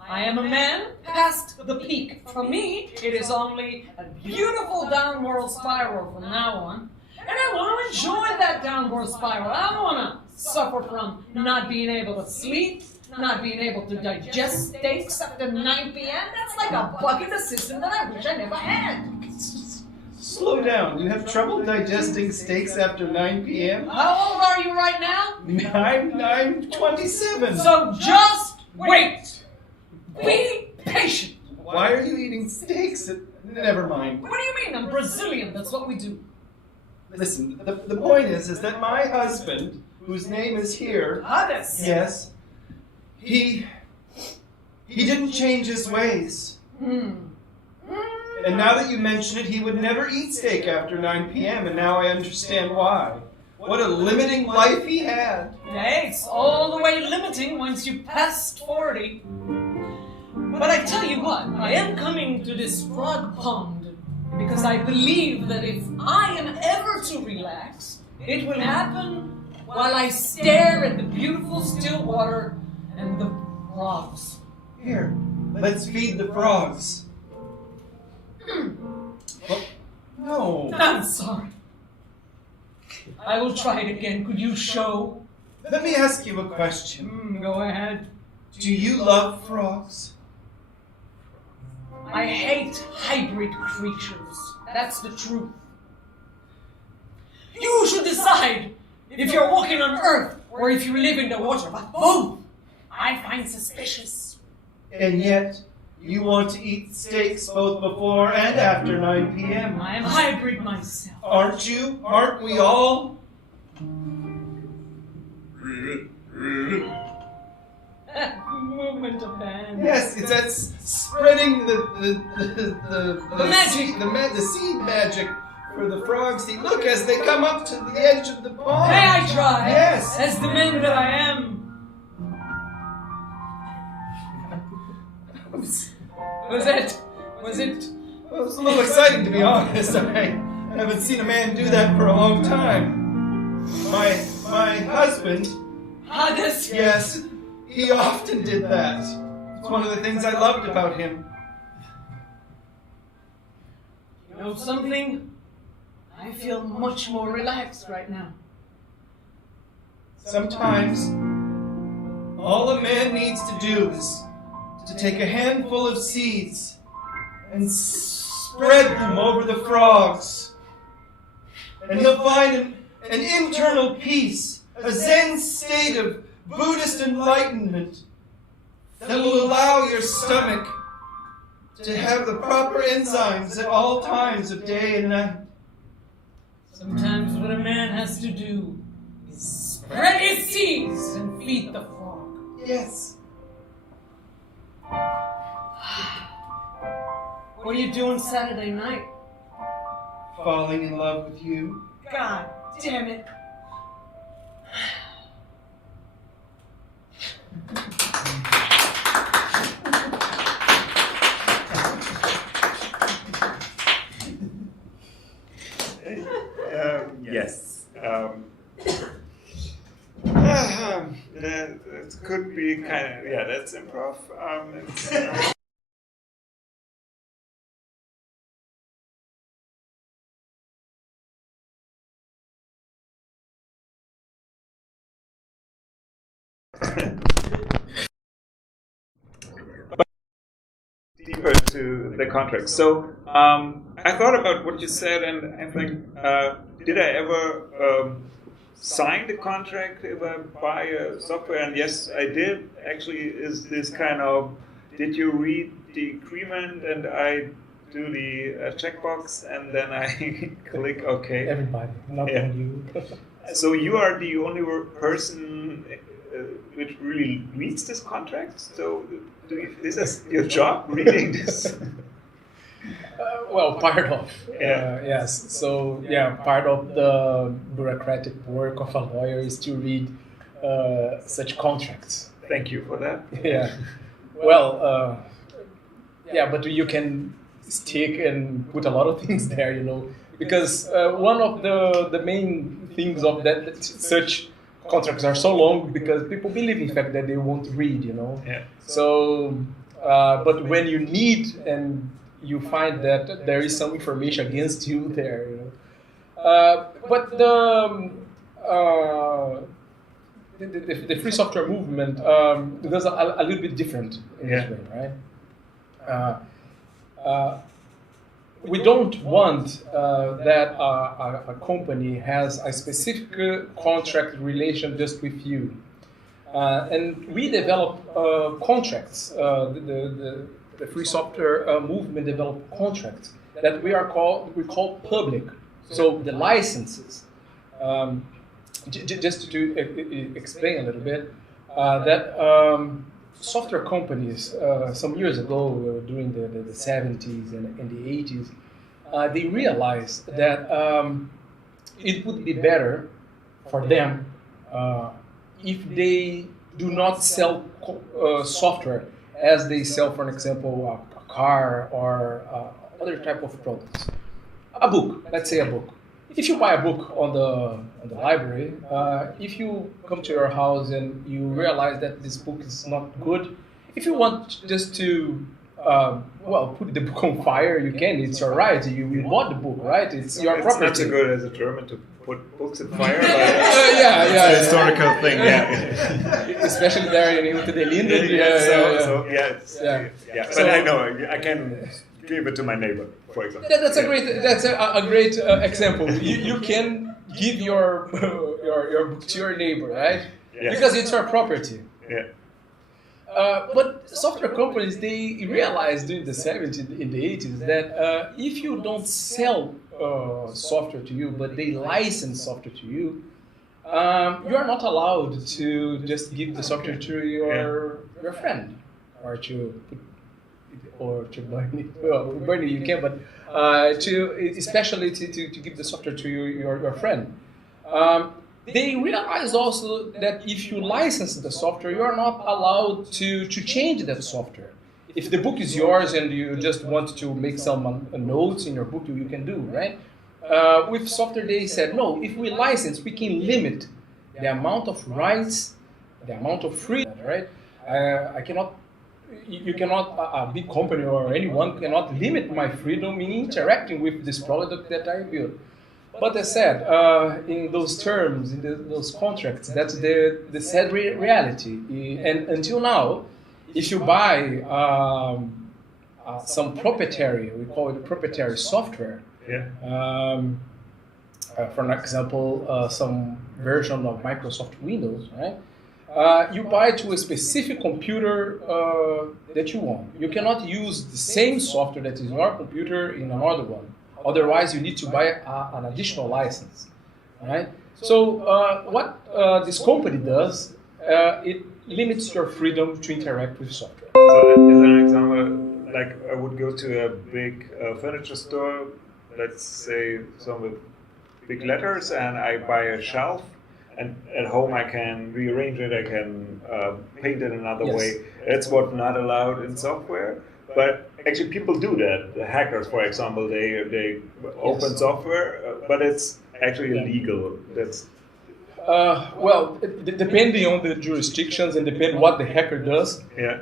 I am a man past the peak. For me, it is only a beautiful downward spiral from now on. And I want to enjoy that downward spiral. I don't want to suffer from not being able to sleep, not being able to digest steaks after 9 p.m. That's like a bug in the system that I wish I never had. slow down. You have trouble digesting steaks after 9 p.m.? How old are you right now? I'm 27. So just wait. Be patient. Why are you eating steaks? Never mind. What do you mean? I'm Brazilian. That's what we do. Listen, the point is that my husband, whose name is here, Hades. yes, he didn't change his ways. And now that you mention it, he would never eat steak after 9 p.m., and now I understand why. What a limiting life he had. Yeah, it's all the way limiting once you pass 40. But I tell you what, I am coming to this frog pond because I believe that if I am ever to relax, it will happen while I stare at the beautiful still water and the frogs. Here, let's feed the frogs. Oh, no. I'm sorry. I will try it again. Could you show? Let me ask you a question. Go ahead. Do you love frogs? I hate hybrid creatures. That's the truth. You should decide if you're walking on Earth or if you live in the water. But both I find suspicious. And yet, you want to eat steaks both before and after 9 p.m. I am hybrid myself. Aren't you? Aren't we all? Movement of hands. Yes, it's that spreading the magic. The seed magic for the frogs. See, look as they come up to the edge of the pond. May I try? Yes. As the man that I am. Was it? Well, it was a little exciting, to be honest. I haven't seen a man do that for a long time. My husband, Hades? yes, he often did that. It's one of the things I loved about him. You know something? I feel much more relaxed right now. Sometimes, all a man needs to do is to take a handful of seeds and spread them over the frogs. And he'll find an internal peace, a Zen state of Buddhist enlightenment that will allow your stomach to have the proper enzymes at all times of day and night. Sometimes what a man has to do is spread his seeds and feed the frog. Yes. What are you doing Saturday night? falling in love with you. God damn it. Yes. That could be kind of, yeah, that's improv. Deeper to the contract. So I thought about what you said, and I think, did I ever sign the contract if I buy a software? And yes, I did. Actually, is this kind of, did you read the agreement and I do the checkbox and then I click OK? Everybody, not only you. So you are the only person which really reads this contract? So is this your job, reading this? Well, part of. Yes. So, yeah, part of the bureaucratic work of a lawyer is to read such contracts. Thank you for that. Yeah. Well, yeah, but you can stick and put a lot of things there, you know, because one of the main things of that such contracts are so long because people believe in fact that they won't read, you know. Yeah. So, but when you need and you find that there is some information against you there, you know. But the free software movement does a little bit different in this way, right? We don't want that a company has a specific contract relation just with you. And we develop contracts. The free software movement developed contracts that we call public. So the licenses. Just to explain a little bit, that software companies some years ago, during the 70s and the 80s, they realized that it would be better for them if they do not sell software as they sell, for example, a car or other type of products. A book, let's say a book. If you buy a book on the library, if you come to your house and you realize that this book is not good, if you want just to put the book on fire, you can. It's your right. You bought the book, right? It's your property. It's not so good as a German to put books in fire. But yeah, it's a historical thing. Yeah. Especially there in the Linden. But I know I can give it to my neighbor, for example. That's a great example. You can give your book to your neighbor, right? Yeah. Because it's your property. Yeah. But software companies, they realized during the 70s, in the 80s, that if you don't sell software to you, but they license software to you, you are not allowed to just give the software to your friend or to burn it. Well, burn it you can, but especially to give the software to your friend. They realized also that if you license the software, you are not allowed to change that software. If the book is yours and you just want to make some notes in your book, you can do, right? With software, they said, no, if we license, we can limit the amount of rights, the amount of freedom, right? You cannot, a big company or anyone cannot limit my freedom in interacting with this product that I built. But as said, in those terms, in those contracts, that's the sad reality. And until now, if you buy some proprietary, we call it proprietary software, for example, some version of Microsoft Windows, right? You buy to a specific computer that you want. You cannot use the same software that is in your computer in another one. Otherwise, you need to buy an additional license, right? So what this company does, it limits your freedom to interact with software. So as an example, like I would go to a big furniture store, let's say some with big letters, and I buy a shelf, and at home I can rearrange it, I can paint it another Yes. way. That's what not allowed in software. But actually, people do that. The hackers, for example, they open software, but it's actually illegal. That's Well, depending on the jurisdictions and depending what the hacker does, yeah.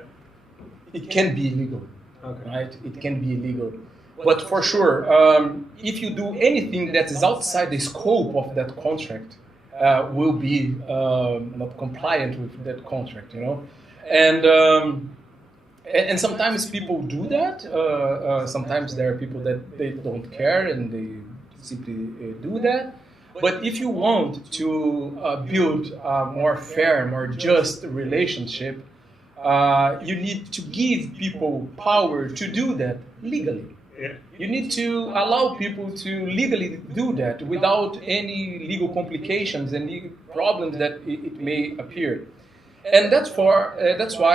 it can be illegal, Okay. right? It can be illegal. But for sure, if you do anything that is outside the scope of that contract, will be not compliant with that contract, And sometimes people do that. Sometimes there are people that they don't care and they simply do that. But if you want to build a more fair, more just relationship, you need to give people power to do that legally. Yeah. You need to allow people to legally do that without any legal complications and legal problems that it may appear. And that's why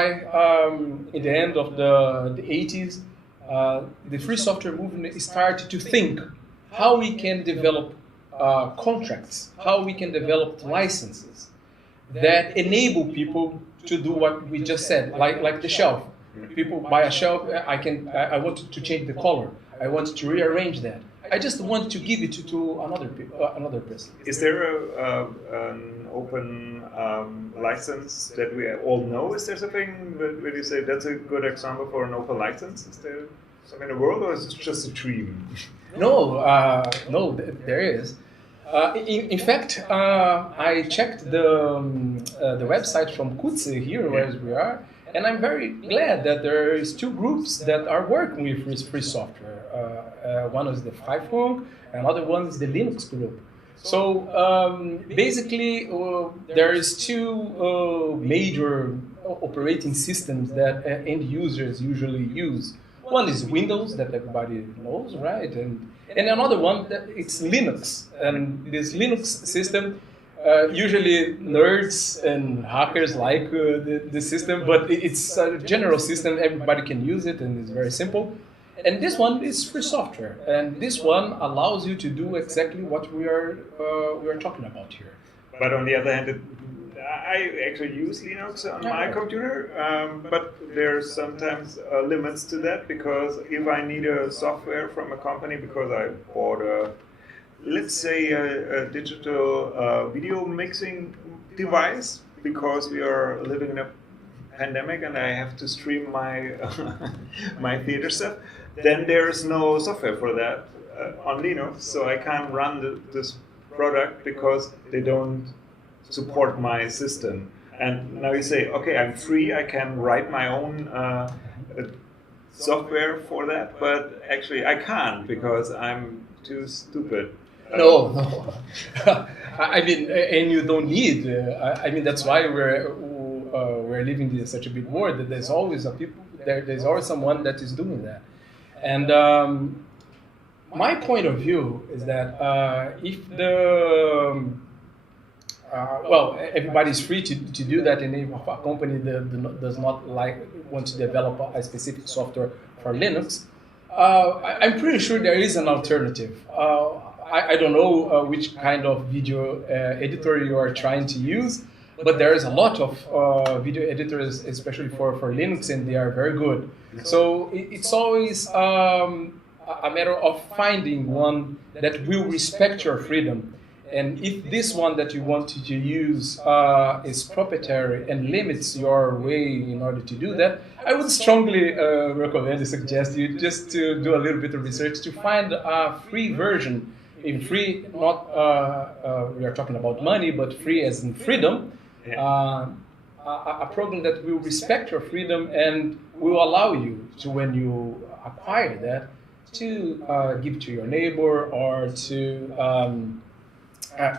in the end of the 80s, the free software movement started to think how we can develop contracts, how we can develop licenses that enable people to do what we just said, like the shelf. People buy a shelf. I want to change the color. I want to rearrange that. I just want to give it to another person. Is there an open license that we all know? Is there something where you say that's a good example for an open license? Is there something in the world, or is it just a dream? No, there is. In fact, I checked the website from Kutze here, where we are, and I'm very glad that there is two groups that are working with free software. One is the Freifunk, another one is the Linux group. So basically, there is two major operating systems that end users usually use. One is Windows, that everybody knows, right? And another one, it's Linux. And this Linux system, usually nerds and hackers like the system, but it's a general system, everybody can use it, and it's very simple. And this one is free software, and this one allows you to do exactly what we are talking about here. But on the other hand, I actually use Linux on my computer, but there's sometimes limits to that, because if I need a software from a company because I bought let's say a digital video mixing device, because we are living in a pandemic and I have to stream my my theater stuff, then there's no software for that on Linux, so I can't run this product because they don't support my system. And now you say, okay, I'm free, I can write my own software for that, but actually I can't because I'm too stupid. No. I mean, and you don't need. I mean, that's why we're living in such a big world that there's always there's always someone that is doing that. And my point of view is that if everybody's free to do that, and if a company does not want to develop a specific software for Linux, I'm pretty sure there is an alternative. I don't know which kind of video editor you are trying to use, but there is a lot of video editors, especially for Linux, and they are very good. So it's always a matter of finding one that will respect your freedom. And if this one that you want to use is proprietary and limits your way in order to do that, I would strongly recommend and suggest you just to do a little bit of research to find a free version. In free, not we are talking about money, but free as in freedom. Yeah. A program that will respect your freedom and will allow you to, when you acquire that, to give to your neighbor or to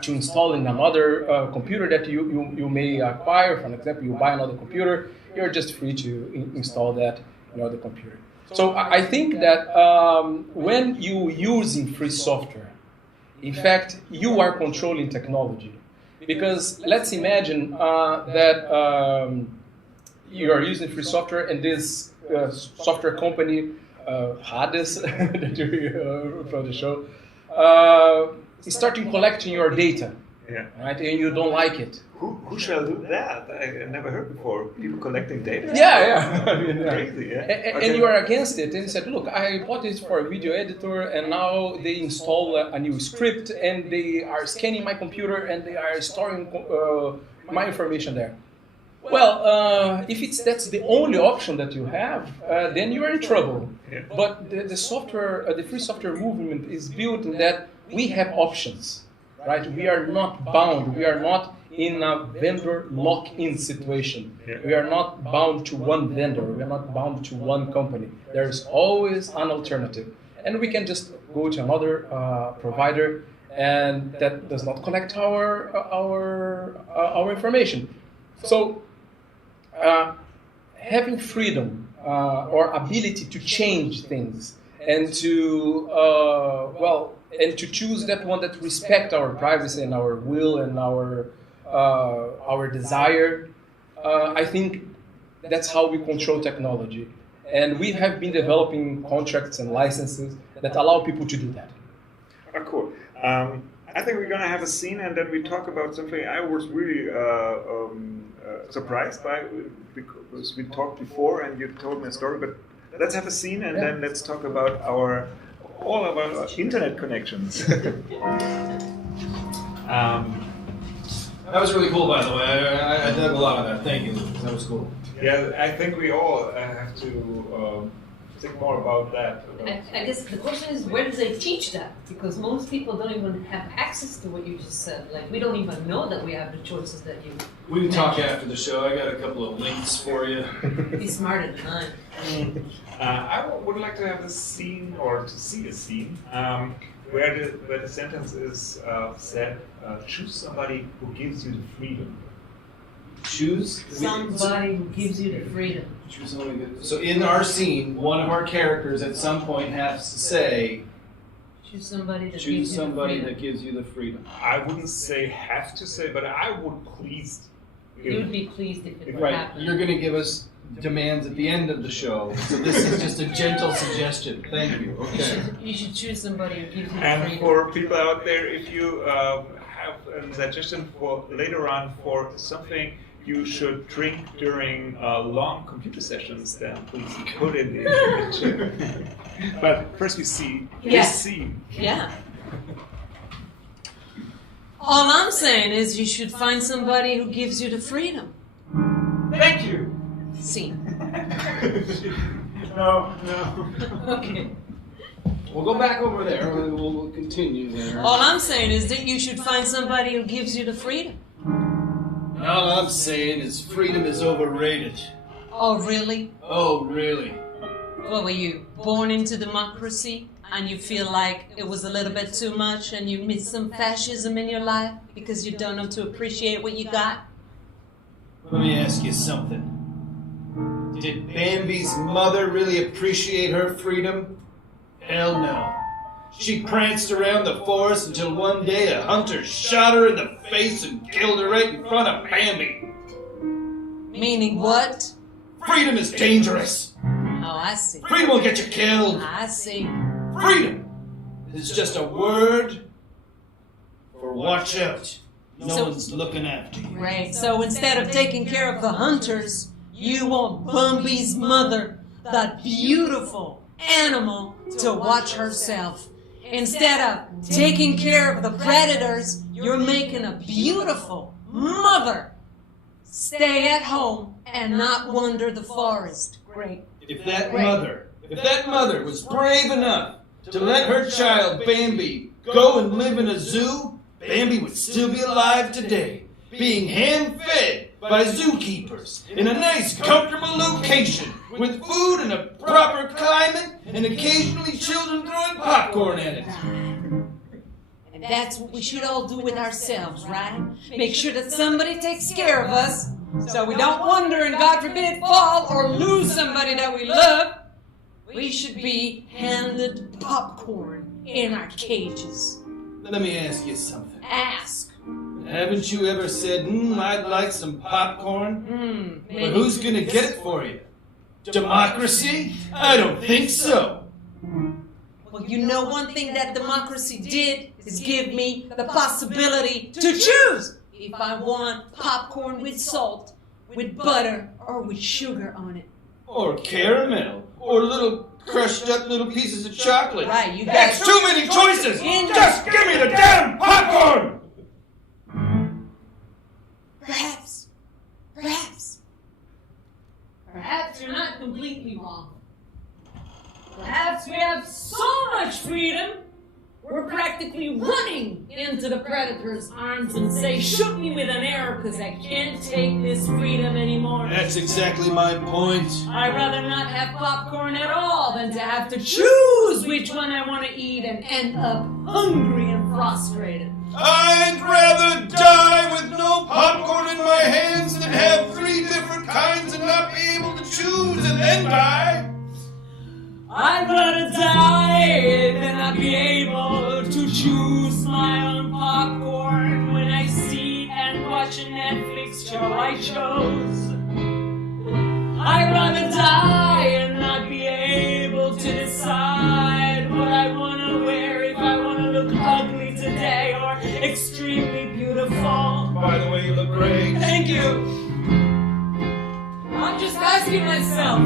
install in another computer that you may acquire. For example, you buy another computer, you're just free to install that in another computer. So I think that when you're using free software, in fact, you are controlling technology. Because let's imagine that you are using free software and this software company Hades from the show, is starting collecting your data, right? And you don't like it. Who shall do that? I never heard before. People collecting data? Yeah. I mean, Crazy, yeah. And you are against it, and you said, look, I bought it for a video editor, and now they install a new script, and they are scanning my computer, and they are storing my information there. Well, if that's the only option that you have, then you are in trouble. Yeah. But the software, the free software movement is built in that we have options, right? We are not bound. We are not in a vendor lock-in situation. Yeah. We are not bound to one vendor. We are not bound to one company. There is always an alternative. And we can just go to another provider, and that does not collect our information. So having freedom or ability to change things and to and to choose that one that respect our privacy and our will and our desire, I think that's how we control technology. And we have been developing contracts and licenses that allow people to do that. Oh, cool. I think we're going to have a scene, and then we talk about something I was really surprised by, because we talked before and you told me a story, but let's have a scene, and then let's talk about all of our internet connections. That was really cool, by the way. I dug a lot of that. Thank you, Lucas. That was cool. Yeah, I think we all have to think more about that. I guess the question is, where do they teach that? Because most people don't even have access to what you just said. Like, we don't even know that we have the choices that you We can talk after the show. I got a couple of links for you. Be smarter than I. I would like to have a scene, or to see a scene, where the sentence is said, choose somebody who gives you the freedom. Choose Somebody who gives you the freedom. Choose somebody good. So in our scene, one of our characters at some point has to say, Choose somebody that choose gives you the somebody freedom. that gives you the freedom. I wouldn't say have to say, but I would please. You would be pleased if it Right, happened. you're going to give us demands at the end of the show. So this is just a gentle suggestion. Thank you. Okay. You should choose somebody who gives you the And freedom. for people out there, if you have a suggestion for later on for something you should drink during long computer sessions, then please put it in the chat. But first we see this scene. Yeah. All I'm saying is you should find somebody who gives you the freedom. Thank you. Scene. No. Okay. We'll go back over there. We'll continue there. All I'm saying is that you should find somebody who gives you the freedom. All I'm saying is freedom is overrated. Oh, really? Oh, really? What were you, born into democracy and you feel like it was a little bit too much and you miss some fascism in your life because you don't know to appreciate what you got? Let me ask you something. Did Bambi's mother really appreciate her freedom? Hell no. She pranced around the forest until one day a hunter shot her in the face and killed her right in front of Bambi. Meaning what? Freedom is dangerous. Oh, I see. Freedom will get you killed. I see. Freedom is just a word for watch out. No one's looking after you. Right. So instead of taking care of the hunters, you want Bambi's mother, that beautiful animal, to watch herself. Instead of taking care of the predators, you're making a beautiful mother stay at home and not wander the forest. Great. If that mother was brave enough to let her child Bambi go and live in a zoo, Bambi would still be alive today, being hand-fed by zookeepers in a nice, comfortable location with food and a proper climate and occasionally children throwing popcorn at it. And that's what we should all do with ourselves, right? Make sure that somebody takes care of us so we don't wander and, God forbid, fall or lose somebody that we love. We should be handed popcorn in our cages. Let me ask you something. Ask. Haven't you ever said, I'd like some popcorn? Maybe. But who's going to get it for you? Democracy? I don't think so. Well, you know, one thing that democracy did is give me the possibility to choose if I want popcorn with salt, with butter, or with sugar on it. Or caramel. Or little crushed up little pieces of chocolate. Right, you That's got too many choices! Just give me the damn popcorn! Perhaps you're not completely wrong. Perhaps we have so much freedom, we're practically running into the predator's arms and say, shoot me with an arrow because I can't take this freedom anymore. That's exactly my point. I'd rather not have popcorn at all than to have to choose which one I want to eat and end up hungry and frustrated. I'd rather die with no popcorn in my hands than have 3 different kinds and not be able to choose and then die. I'd rather die than not be able to choose my own popcorn when I see and watch a Netflix show I chose. I'd rather die and not be able to decide what I want to wear, if I want to look ugly today or extremely beautiful. By the way, you look great. Thank you. I'm just asking myself.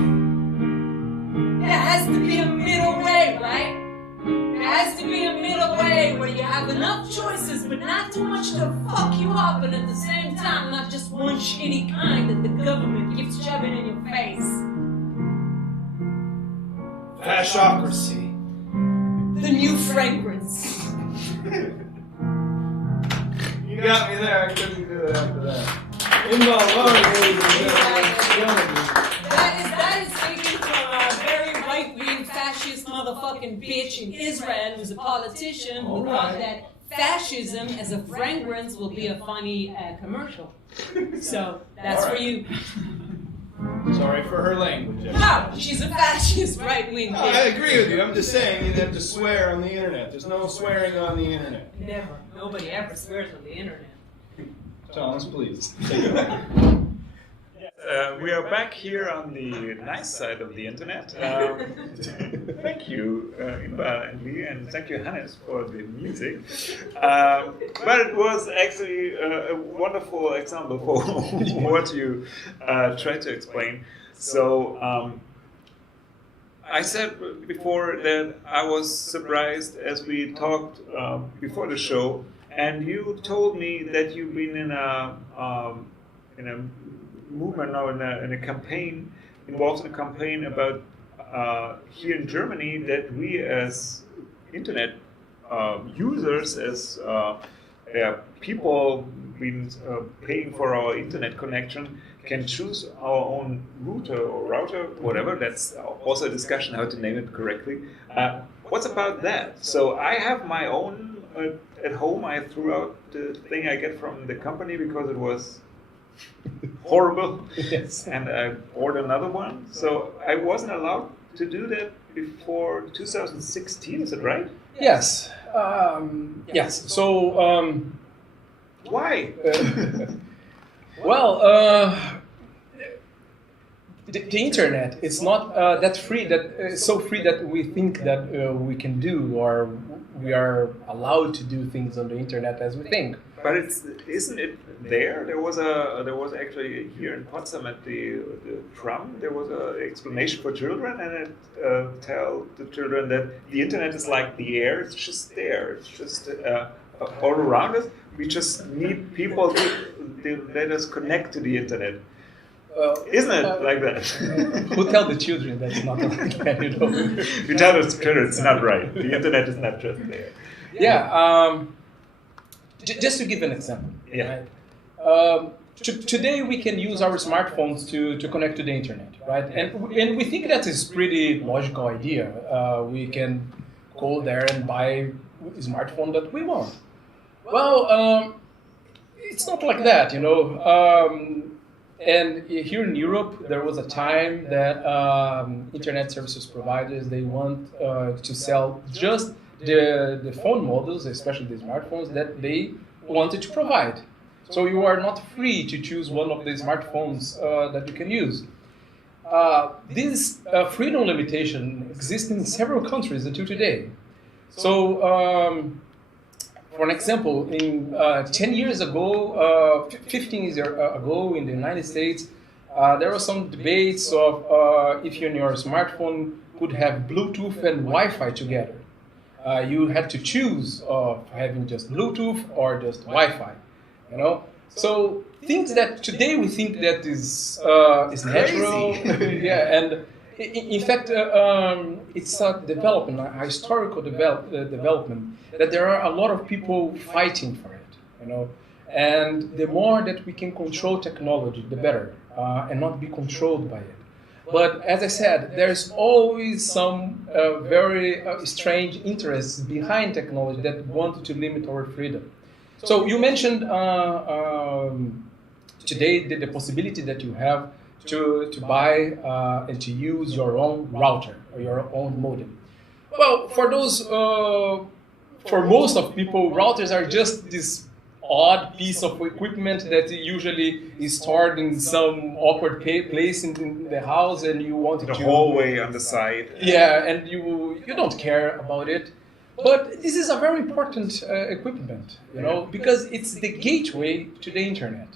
There has to be a middle way, right? There has to be a middle way where you have enough choices, but not too much to fuck you up, and at the same time, not just one shitty kind that the government keeps shoving in your face. Fashocracy. The new fragrance. You got me there. I couldn't do it after that. Inbal, That is taken from a very right-wing fascist motherfucking bitch in Israel who's a politician who thought that fascism as a fragrance will be a funny commercial. So that's for you. Sorry for her language. No, she's a fascist right-wing No, I bitch. agree with you. I'm just saying you'd have to swear on the internet. There's no swearing on the internet. Never. Nobody ever swears on the internet. Thomas, please. Take it away. We are back here on the nice side of the internet. Thank you, Inbal and Lee, and thank you, Hannes, for the music. But it was actually a wonderful example for what you tried to explain. So, I said before that I was surprised as we talked before the show, and you told me that you've been in a movement now in a campaign, involved in a campaign about here in Germany that we as internet users, as people been paying for our internet connection, can choose our own router, whatever. That's also a discussion how to name it correctly. What's about that? So I have my own at home. I threw out the thing I get from the company because it was horrible. Yes. And I ordered another one. So I wasn't allowed to do that before 2016, is it right? Yes. Yes. So, Why? well, the internet is not that free. That so free that we think that we can do, or we are allowed to do things on the internet as we think. But isn't it there? There was actually here in Potsdam at the tram. There was an explanation for children, and it tell the children that the internet is like the air. It's just there. It's just all around us. We just need people to let us connect to the internet. Isn't it like that? Who tell the children that it's not like that? You know. You tell the children it's not right. The internet is not just there. Yeah. Just to give an example. Yeah. Right? Today we can use our smartphones to connect to the internet, right? And we think that is pretty logical idea. We can go there and buy a smartphone that we want. Well, it's not like that, you know. And here in Europe, there was a time that internet services providers, they want to sell just the phone models, especially the smartphones, that they wanted to provide. So you are not free to choose one of the smartphones that you can use. this freedom limitation exists in several countries until today. So, for an example, in 10 years ago, 15 years ago in the United States, there were some debates of if you and your smartphone could have Bluetooth and Wi-Fi together. You had to choose of having just Bluetooth or just Wi-Fi, you know. So things that today we think that is natural, yeah, and in fact it's a development, a historical development that there are a lot of people fighting for it, you know. And the more that we can control technology, the better, and not be controlled by it. But as I said, there's always some very strange interests behind technology that want to limit our freedom. So you mentioned today the possibility that you have to buy and to use your own router or your own modem. Well, for those, for most of people, routers are just this odd piece of equipment that usually is stored in some awkward place in the house, and you want it the to... hallway on the side. Yeah, and you don't care about it. But this is a very important equipment, you know, because it's the gateway to the internet.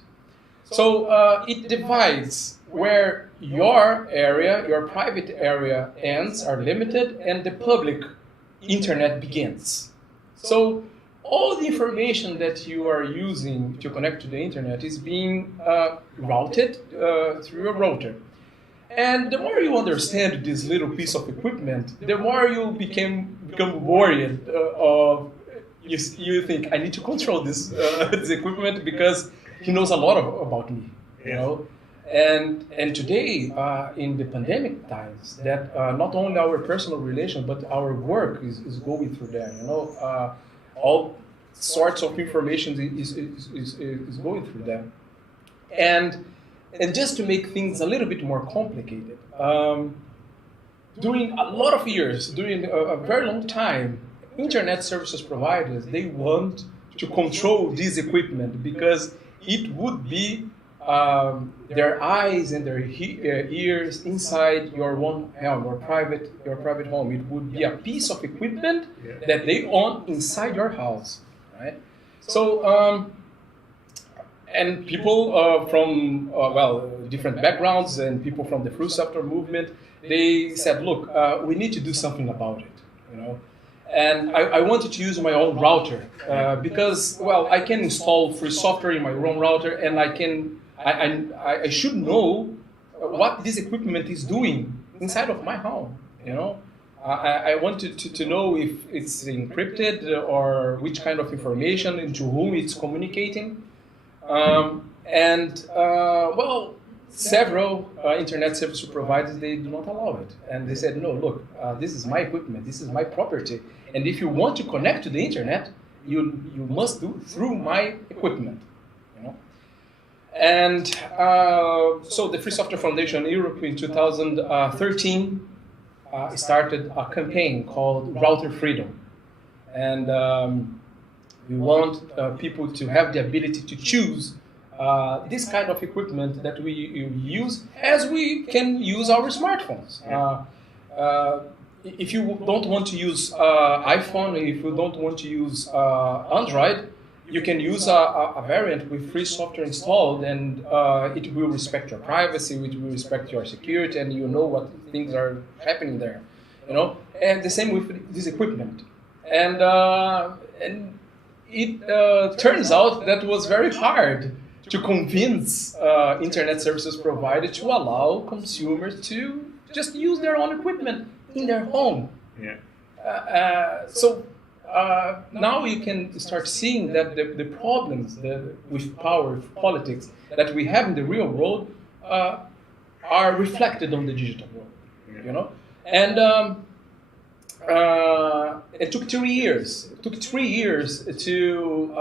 So it divides where your area, your private area ends, are limited, and the public internet begins. So all the information that you are using to connect to the internet is being routed through a router. And the more you understand this little piece of equipment, the more you become worried of, you think, I need to control this, this equipment because he knows a lot about me, you know. And today, in the pandemic times, that not only our personal relation, but our work is going through there, you know. All sorts of information is going through that. And just to make things a little bit more complicated, during a lot of years, during a very long time, internet services providers, they want to control this equipment because it would be their eyes and their ears inside your one home, your private home. It would be a piece of equipment that they own inside your house, right? So, and people from different backgrounds and people from the free software movement, they said, look, we need to do something about it, you know. And I wanted to use my own router because, well, I can install free software in my own router, and I should know what this equipment is doing inside of my home, you know. I wanted to know if it's encrypted or which kind of information and to whom it's communicating. Several internet service providers, they do not allow it. And they said, no, look, this is my equipment, this is my property. And if you want to connect to the internet, you must do through my equipment, you know. And so the Free Software Foundation in Europe in 2013 started a campaign called Router Freedom. And we want people to have the ability to choose this kind of equipment that we use as we can use our smartphones. If you don't want to use iPhone, if you don't want to use Android, you can use a variant with free software installed, and it will respect your privacy, it will respect your security, and you know what things are happening there, you know. And the same with this equipment. And it turns out that it was very hard to convince internet services providers to allow consumers to just use their own equipment in their home. So now you can start seeing that the problems with power, with politics, that we have in the real world are reflected on the digital world, you know. And it took 3 years. It took 3 years to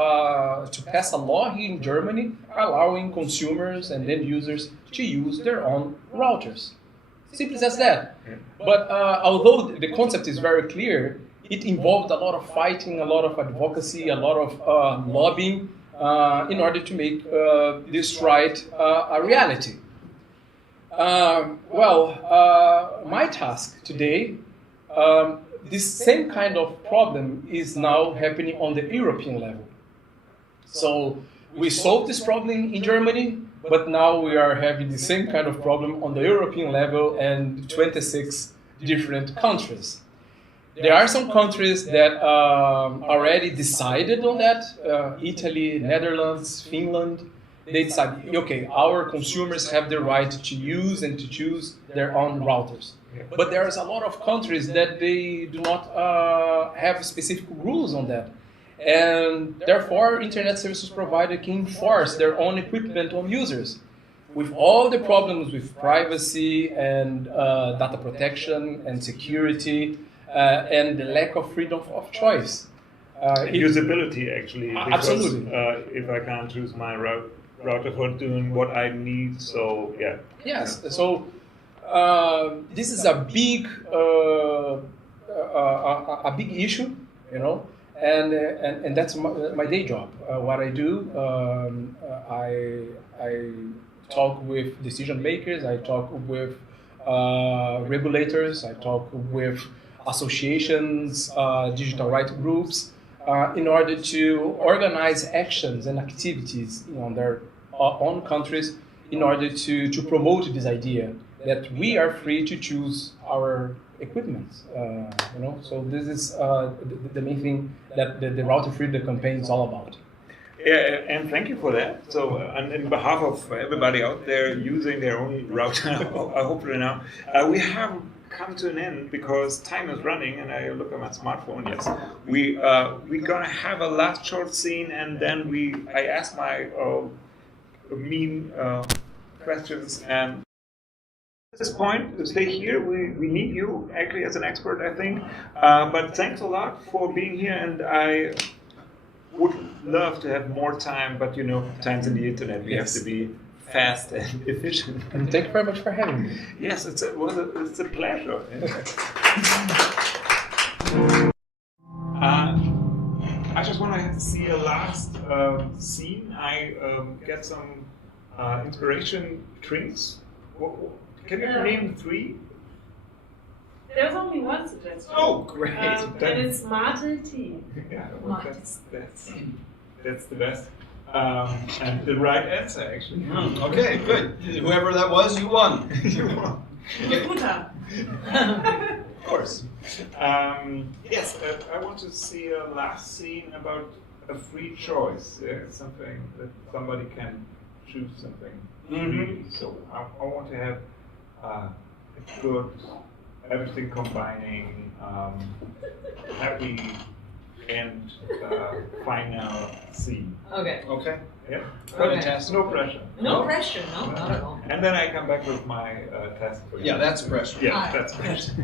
pass a law here in Germany allowing consumers and end users to use their own routers. Simple as that. But although the concept is very clear, it involved a lot of fighting, a lot of advocacy, a lot of lobbying in order to make this right a reality. My task today, this same kind of problem is now happening on the European level. So we solved this problem in Germany, but now we are having the same kind of problem on the European level and 26 different countries. There are some countries that already decided on that, Italy, Netherlands, Finland. They decided, okay, our consumers have the right to use and to choose their own routers. But there's a lot of countries that they do not have specific rules on that. And therefore, internet services provider can enforce their own equipment on users with all the problems with privacy and data protection and security and the lack of freedom of choice. Usability, actually. Because, absolutely. If I can't choose my router for doing what I need, so yeah. Yes, so this is a big issue, you know. And that's my day job. What I do, I talk with decision makers, I talk with regulators, I talk with associations, digital rights groups, in order to organize actions and activities on their own countries in order to promote this idea that we are free to choose our equipment, you know. So this is the main thing that the Router Freedom campaign is all about. Yeah, and thank you for that. So, and in behalf of everybody out there using their own router, hopefully now, we have come to an end because time is running, and I look at my smartphone. Yes, we're gonna have a last short scene, and then I ask my mean questions and. At this point, stay here. We need you actually as an expert, I think. But thanks a lot for being here, and I would love to have more time. But you know, times in the internet, we have to be fast and efficient. And thank you very much for having me. Yes, it's a pleasure. I just want to see a last scene. I get some inspiration drinks. Can you name 3? There's only one suggestion. Oh, great! And it's mate tea. Yeah, well, that's the best. And the right answer, actually. Okay, good. Whoever that was, you won. You won. Butter. Of course. Yes, I want to see a last scene about a free choice. Something that somebody can choose something freely. So I want to have good, everything combining, happy and final scene. Okay. Okay. Yeah. Fantastic. No pressure. No pressure, no, not at all. And then I come back with my task for you. Yeah, that's pressure. Yeah, that's pressure.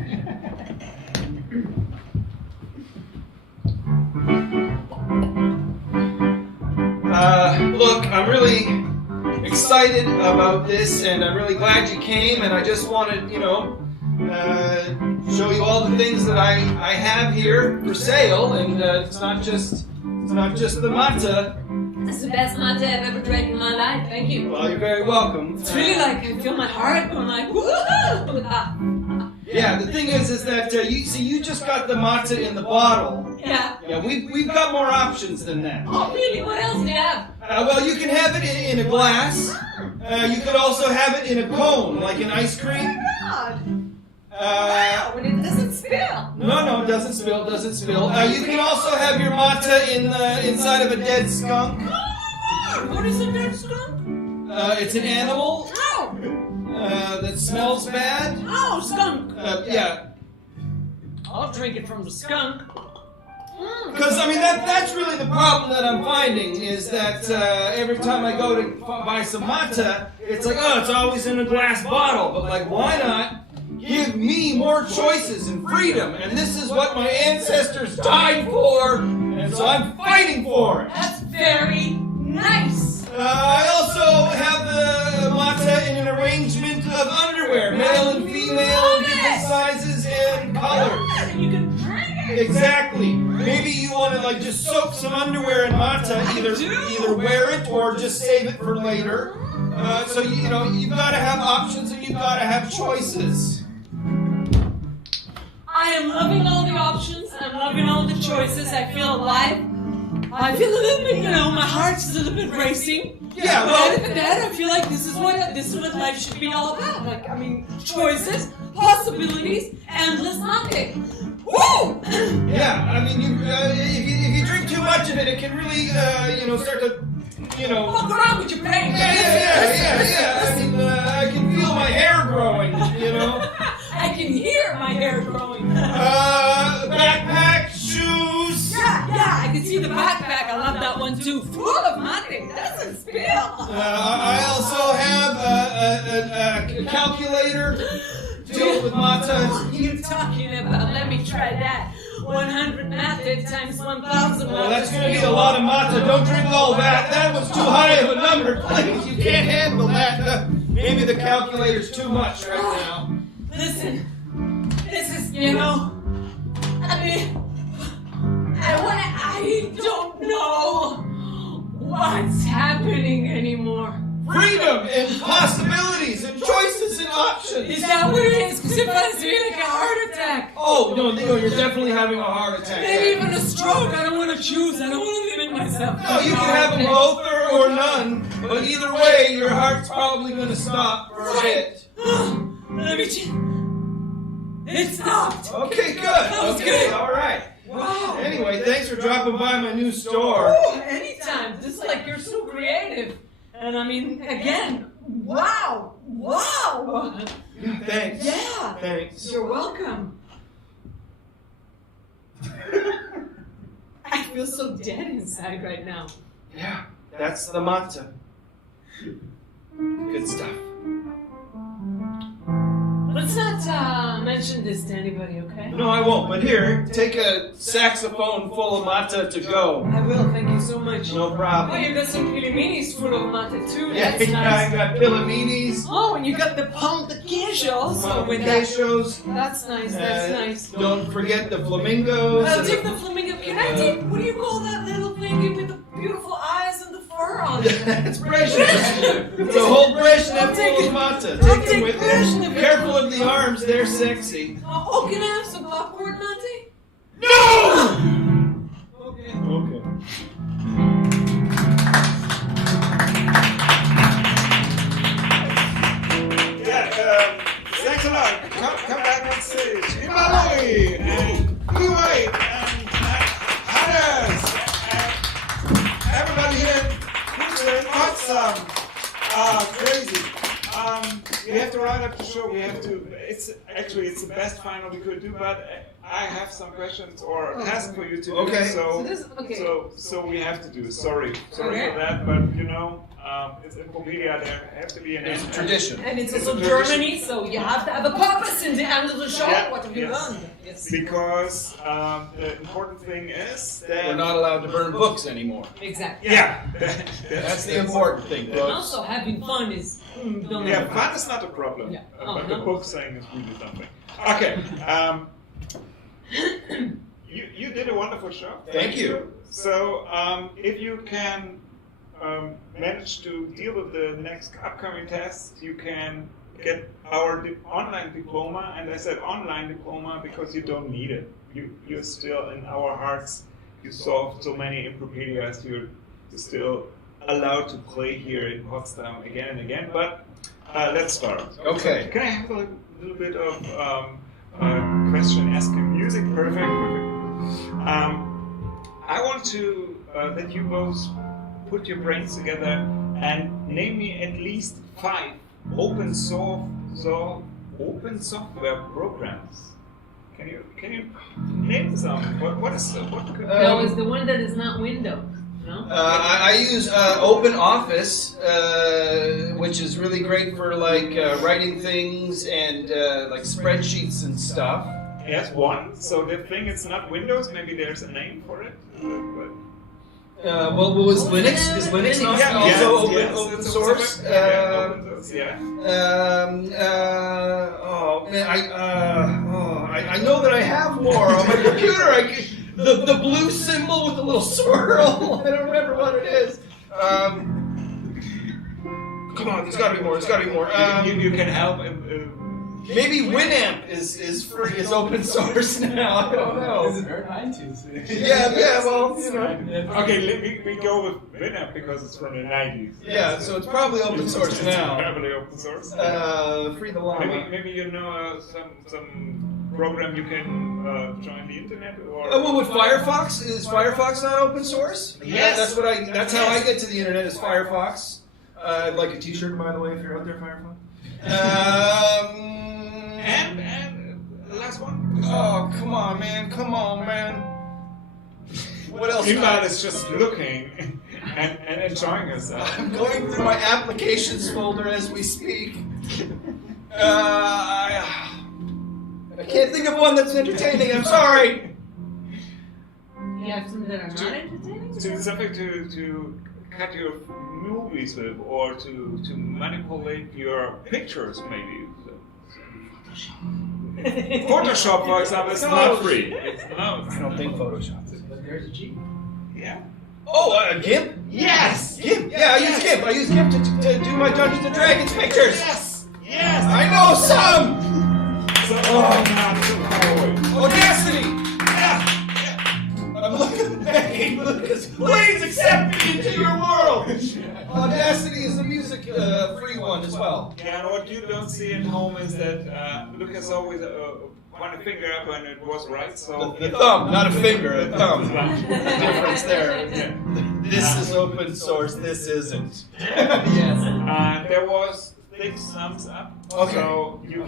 Look, I'm really excited about this, and I'm really glad you came, and I just wanted, show you all the things that I have here for sale, and it's not just the matzah. That's the best mate I've ever drank in my life. Thank you. Well, you're very welcome. It's really like I feel my heart going like woohoo! Yeah, the thing is that you just got the matzah in the bottle. Yeah. Yeah, we've got more options than that. Oh, really? What else do you have? Well, you can have it in a glass. You could also have it in a cone, like an ice cream. God. Wow, but it doesn't spill. No, it doesn't spill. You can also have your matzah inside of a dead skunk. Oh, what is a dead skunk? It's an animal. Oh. That smells bad. Oh, skunk. Yeah. I'll drink it from the skunk. Because, that's really the problem that I'm finding, is that every time I go to buy some matzah, it's like, it's always in a glass bottle. But, like, why not give me more choices and freedom? And this is what my ancestors died for, and so I'm fighting for it. That's very nice. I also have the matzah in an arrangement of underwear, male and female, different sizes and colors. And you can drink it. Exactly. Maybe you want to just soak some underwear in matzah, either wear it or just save it for later. So you've got to have options and you've got to have choices. I am loving all the options. I'm loving all the choices. I feel alive. I feel a little bit, my heart's a little bit racing. Yeah, But other than that, I feel like this is what life should be all about. Choices, possibilities, endless nothing. Woo! Yeah, if you drink too much of it, it can really, start to, Fuck around with your brain. Yeah. I can feel my hair growing, I can hear my hair growing. Backpack, shoes. Yeah, I can see the backpack. I love that one too. Full of nothing. Doesn't spill. I also have a calculator filled with matas. What are you talking about? Let me try that. 100 mata times 1,000 Well, that's going to be a lot of mata. Don't drink all that. That was too high of a number, please. You can't handle that. Maybe the calculator's too much right now. Listen, this is, I don't know what's happening anymore. Freedom and possibilities and choices and options. Is that what it is? Because it feels to me like a heart attack. Oh, no, you're definitely having a heart attack. Maybe even a stroke. I don't want to choose. I don't want to limit myself. No, you can have them both or none. But either way, your heart's probably going to stop for a bit. Let me check. It stopped. Okay, good. That was good. All right. Wow. Anyway, thanks for dropping by my new store. Oh, anytime. Just like you're so creative. And again, wow. Thanks. Yeah. Thanks. You're welcome. I feel so dead inside right now. Yeah, that's the mata. Good stuff. Let's not mention this to anybody, okay? No, I won't. But here, take a saxophone full of mata to go. I will, thank you so much. No Oh, problem. you got some piliminis full of mata too. Yeah, That's nice. I got pilaminis. Oh, and you got the pão de queijo also with that. Quechos. That's nice, that's nice. Don't forget the flamingos. I'll take the flamingo. Can I take, what do you call that little thingy with the beautiful eyes and the fur on it? It's Brezhnev. It's a whole Brezhnev full of mata. Take them with you. Careful of the arms, they're sexy. Oh, can I have some popcorn, Monty? No! Okay. Okay. Thanks a lot. Come back on stage. Inbal and Wille and Hannes and everybody here in Potsdam. Crazy. We have to wrap up the show. It's the best final we could do, but I have some questions or tasks for you to do. Okay. So we have to do. Sorry for that, but it's Impropedia. There have to be an It's a end. tradition. And it's also Germany, so you have to have a purpose in the end of the show. Yeah, What have you yes. done? Yes. Because the important thing is that We're not allowed to burn books anymore. Exactly. Yeah, That's the important thing, And folks. also having fun is don't Yeah, know. fun is not a problem. Yeah. But the No. book saying is really something. Okay. You did a wonderful show. Thank you. So if you can manage to deal with the next upcoming tests, you can get our online diploma. And I said online diploma because you don't need it. You're still in our hearts. You solved so many Impropedias. You're still allowed to play here in Potsdam again and again. But let's start. Okay. Can I have a little bit of question asking music? Perfect. I want to that you both put your brains together and name me at least 5 open software programs. Can you name some? What could No, it's the one that is not Windows. No? I use Open Office, which is really great for writing things and like spreadsheets and stuff. Yes, one. So the thing it's not Windows. Maybe there's a name for it. Well, was Linux? Is Linux not also open source? Open source, yeah. Oh man, I know that I have more on my computer. The blue symbol with the little swirl. I don't remember what it is. come on, there's gotta be more, You can help. Maybe Winamp is free, is open source now. I don't know. Is it very 90s? Yeah, well, you know. Okay, we go with Winamp because it's from the 90s. Yeah, so it's probably open source now. Probably open source. Free the llama. Maybe you know some program you can join the internet or. Well, with Firefox, is Firefox not open source? Yes. That's how I get to the internet is Firefox. I'd like a T-shirt, by the way, if you're out there, Firefox. And the last one. Oh, come on, man. What else? Inbal is just looking and enjoying herself. I'm going through my applications folder as we speak. I can't think of one that's entertaining. I'm sorry. You have some that are not entertaining? Something to cut your movies with, or to manipulate your pictures, maybe. Photoshop, for example, is not free. I don't think Photoshop. But there's a G. Yeah. Oh, GIMP? Yes. GIMP. Yeah, I use GIMP. I use GIMP to do my Dungeons and Dragons pictures. Yes. I know some. Audacity. Yeah. I'm looking at Lucas. Please accept me into your world. Audacity is a music free one as well. Yeah, and what you don't see at home is that Lucas always pointed a finger up when it was right. So The thumb, not a finger, a thumb. Difference there. Yeah. This is open source. This isn't. Yes. There was 6 thumbs up. Okay. So you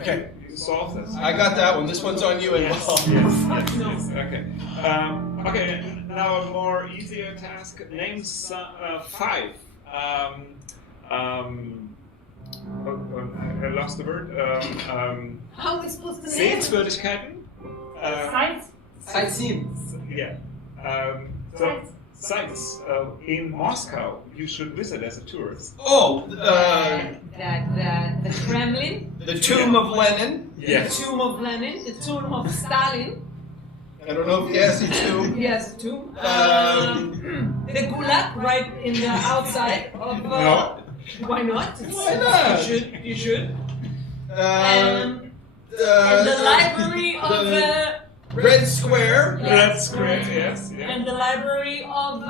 solve this. I got that one. This one's on you as well. Yes. Okay. Okay. Now a more easier task. Name 5. I lost the word. How are we supposed to name it? Sehenswürdigkeiten. Sightseeing. Yeah. So sites in Moscow you should visit as a tourist. Oh, The Kremlin, the tomb of Lenin. Yes. the tomb of Lenin, the tomb of Stalin. I don't know if he has a tomb. Yes, the tomb. The Gulag right in the outside of. No. Why not? Why not? You should. And And the library of Red Square. That's great. Yes. Yeah. and the library of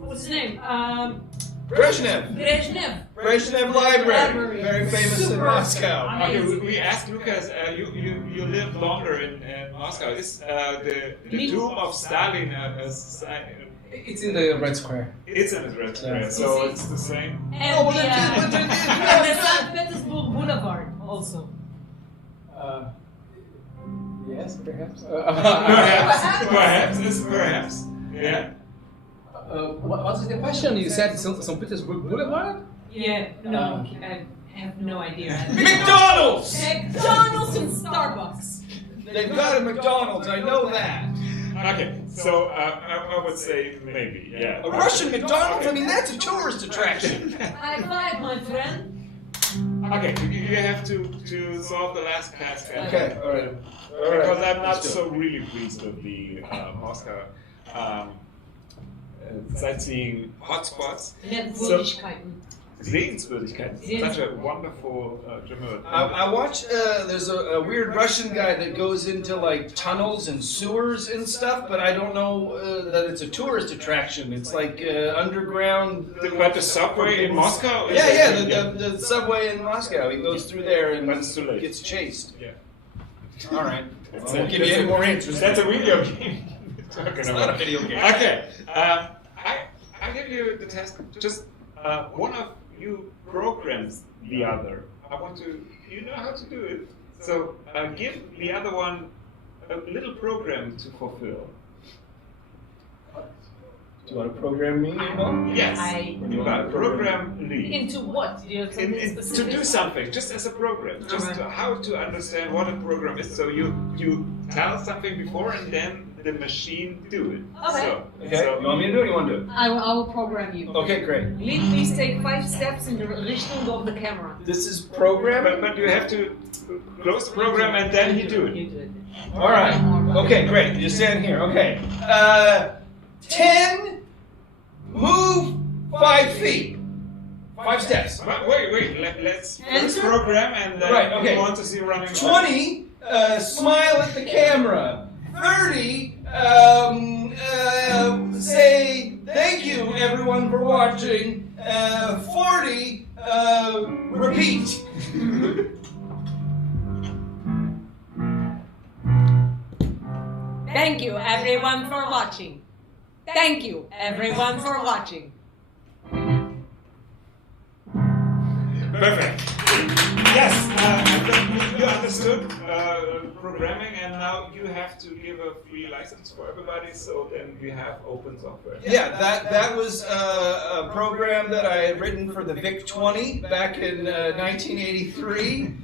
what's his name? Brezhnev. Brezhnev. Brezhnev Library. Very famous in Super Moscow. Okay, amazing. we asked Lucas. You lived longer in Moscow. Is the tomb of Stalin? It's in the Red Square. It's in the Red Square, Yeah. so it's the same. And Oh, and the St. Petersburg Boulevard also. Yes, perhaps. Perhaps. Yeah. What is the question? You said St. Petersburg Boulevard? Yeah, no, I have no idea. McDonald's! McDonald's and Starbucks. They've got a McDonald's, I know that. Okay, so I would say maybe, yeah. A Russian McDonald's? I mean, that's a tourist attraction. High five, my friend. Okay, you have to solve the last task. Okay, all right. Because I'm not Let's do so really pleased with the Moscow sightseeing hotspots. Merkwürdigkeiten. Sehenswürdigkeiten. Such a wonderful German word. I watched, there's a weird Russian guy that goes into like tunnels and sewers and stuff, but I don't know that it's a tourist attraction. It's like underground. But the subway in Moscow? The subway in Moscow. He goes through there and But it's too late. gets chased. Yeah. All right. I That's won't give you any more answers. That's a video game. It's not a video game. Okay. I give you the task. Just one of you programs the other. I want to. You know how to do it. So give the other one a little program to fulfill. Do you want to program me? Yes. You got a program lead. Into what? Do you have something To specific? do something, just as a program, just how to understand what a program is. So you tell something before and then the machine do it. Okay. Okay. You want me to do it or you want to do it? I will program you. Okay, great. Lead, please take 5 steps in the Richtung of the camera. This is programming? But you have to close the program and then you do it. You do it. All right. Okay, great. You stand here. Okay. 10, move 5 feet. 5 steps. But wait. Let's Answer? program and then Right, okay. we want to see running. 20, smile at the camera. 30, say thank you everyone for watching. 40, repeat. Thank you, everyone, for watching. Thank you, everyone, for watching. Perfect. Yes, you understood programming, and now you have to give a free license for everybody. So then we have open software. Yeah, that was a program that I had written for the VIC-20 back in 1983.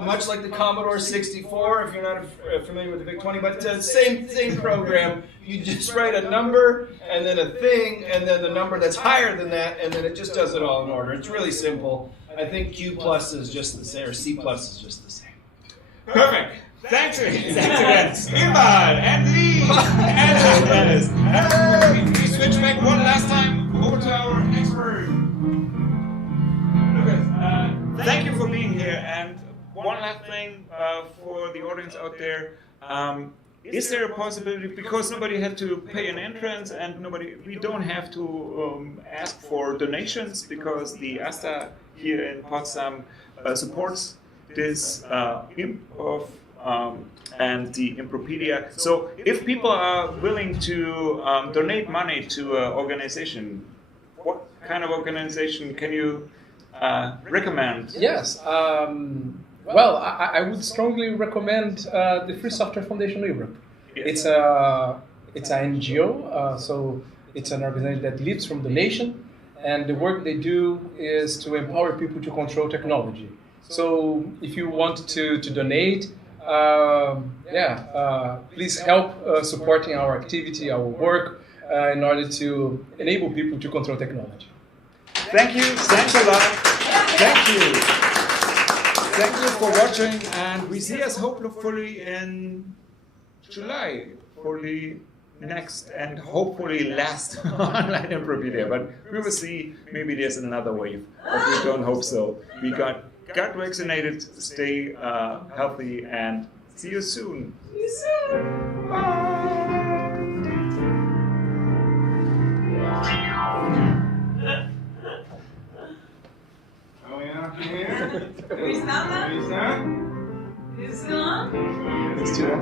Much like the Commodore 64, if you're not familiar with the VIC-20, but same program. You just write a number, and then a thing, and then the number that's higher than that, and then it just does it all in order. It's really simple. I think Q plus is just the same, or C plus is just the same. Perfect. Thanks again. Inbal and Lee and Spannend. We switch back one last time over to our expert. Okay. Thank you for being here. And one last thing for the audience out there. Is there a possibility, because nobody had to pay an entrance and we don't have to ask for donations, because the AStA here in Potsdam supports this improv and the Impropedia. So if people are willing to donate money to an organization, what kind of organization can you recommend? Yes. Well, I would strongly recommend the Free Software Foundation Europe. Yes. It's an NGO, so it's an organization that lives from donation, and the work they do is to empower people to control technology. So if you want to donate, please help supporting our activity, our work, in order to enable people to control technology. Thank you. Thanks a lot. Thank you. Thank you for watching, and we see us hopefully in July for the next and hopefully last online Impropedia. But we will see. Maybe there's another wave, but we don't hope so. We got vaccinated. Stay healthy, and see you soon. See you soon. Bye. Oh yeah, here. Wie is dat dan? Is that? Is het dan? It's too long.